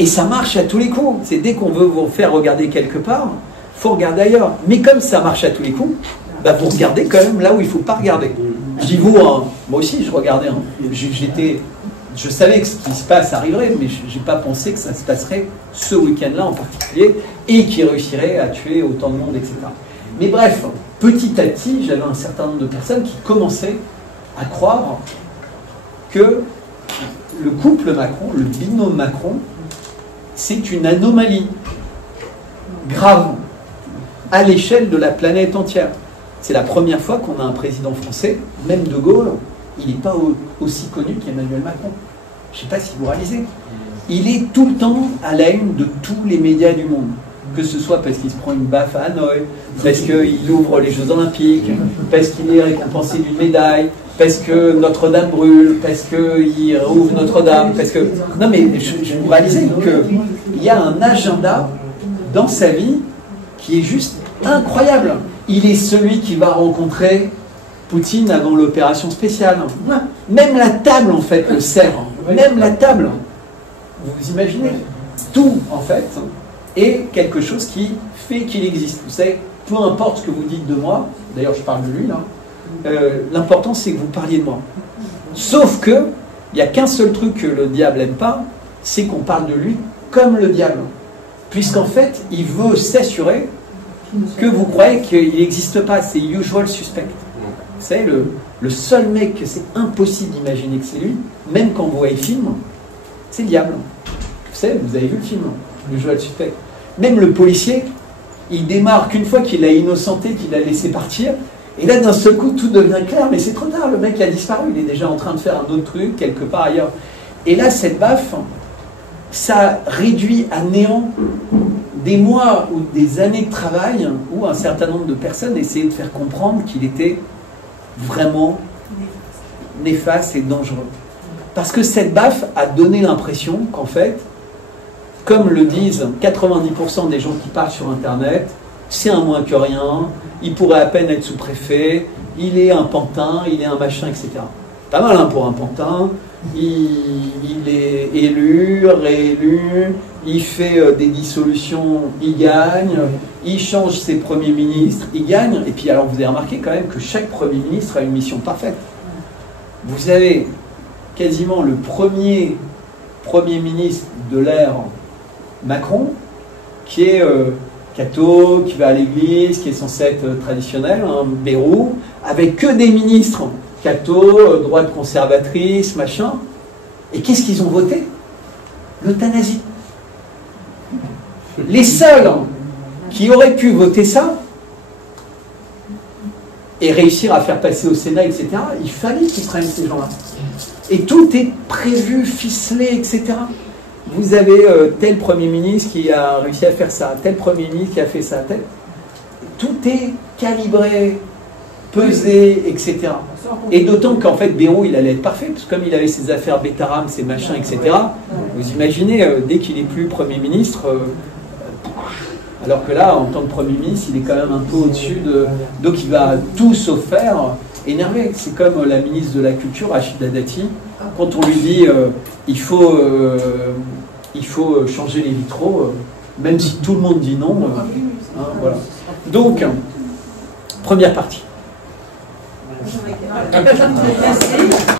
Et ça marche à tous les coups. C'est dès qu'on veut vous faire regarder quelque part, il faut regarder ailleurs. Mais comme ça marche à tous les coups, bah vous regardez quand même là où il ne faut pas regarder. Je dis vous, hein, moi aussi je regardais. Hein. Je savais que ce qui se passe arriverait, mais je n'ai pas pensé que ça se passerait ce week-end-là en particulier, et qu'il réussirait à tuer autant de monde, etc. Mais bref, petit à petit, j'avais un certain nombre de personnes qui commençaient à croire que le couple Macron, le binôme Macron, c'est une anomalie grave à l'échelle de la planète entière. C'est la première fois qu'on a un président français, même De Gaulle, il n'est pas aussi connu qu'Emmanuel Macron. Je ne sais pas si vous réalisez. Il est tout le temps à la une de tous les médias du monde. Que ce soit parce qu'il se prend une baffe à Hanoï, parce qu'il ouvre les Jeux Olympiques, parce qu'il est récompensé d'une médaille, parce que Notre-Dame brûle, parce qu'il rouvre Notre-Dame, parce que... Non mais vous réalisez qu'il y a un agenda dans sa vie qui est juste incroyable. Il est celui qui va rencontrer Poutine avant l'opération spéciale. Même la table, en fait, le sert. Même la table. Vous imaginez? Tout, en fait, est quelque chose qui fait qu'il existe. Vous savez, peu importe ce que vous dites de moi, d'ailleurs, je parle de lui, là, l'important, c'est que vous parliez de moi. Sauf que, il n'y a qu'un seul truc que le diable n'aime pas, c'est qu'on parle de lui comme le diable. Puisqu'en fait, il veut s'assurer que vous croyez qu'il n'existe pas. C'est usual suspect. Vous savez, le seul mec que c'est impossible d'imaginer que c'est lui, même quand vous voyez le film, c'est le diable. Vous savez, vous avez vu le film, usual suspect. Même le policier, il démarre qu'une fois qu'il l'a innocenté, qu'il l'a laissé partir, et là d'un seul coup tout devient clair, mais c'est trop tard, le mec a disparu, il est déjà en train de faire un autre truc quelque part ailleurs. Et là, cette baffe, ça réduit à néant des mois ou des années de travail où un certain nombre de personnes essayaient de faire comprendre qu'il était vraiment néfaste et dangereux. Parce que cette baffe a donné l'impression qu'en fait, comme le disent 90% des gens qui parlent sur Internet, c'est un moins que rien, il pourrait à peine être sous-préfet, il est un pantin, il est un machin, etc. Pas mal hein, pour un pantin, il est élu, réélu, il fait des dissolutions, il gagne, il change ses premiers ministres, il gagne, et puis alors vous avez remarqué quand même que chaque premier ministre a une mission parfaite. Vous avez quasiment le premier ministre de l'ère Macron, qui est catho, qui va à l'église, qui est censé être traditionnel, hein, Bérou, avec que des ministres catho, droite conservatrice, machin. Et qu'est-ce qu'ils ont voté? L'euthanasie. Les seuls qui auraient pu voter ça et réussir à faire passer au Sénat, etc., il fallait qu'ils prennent ces gens-là. Et tout est prévu, ficelé, etc. Vous avez tel Premier ministre qui a réussi à faire ça, tel Premier ministre qui a fait ça, tel... Tout est calibré, pesé, etc. Et d'autant qu'en fait, Bayrou, il allait être parfait, parce que comme il avait ses affaires Bétaram, ses machins, etc., vous imaginez, dès qu'il n'est plus Premier ministre, Alors que là, en tant que Premier ministre, il est quand même un peu au-dessus de... Donc il va tout sauf faire énervé. C'est comme la ministre de la Culture, Rachida Dati, quand on lui dit il faut changer les vitraux, même si tout le monde dit non. Hein, voilà. Donc, première partie. Merci.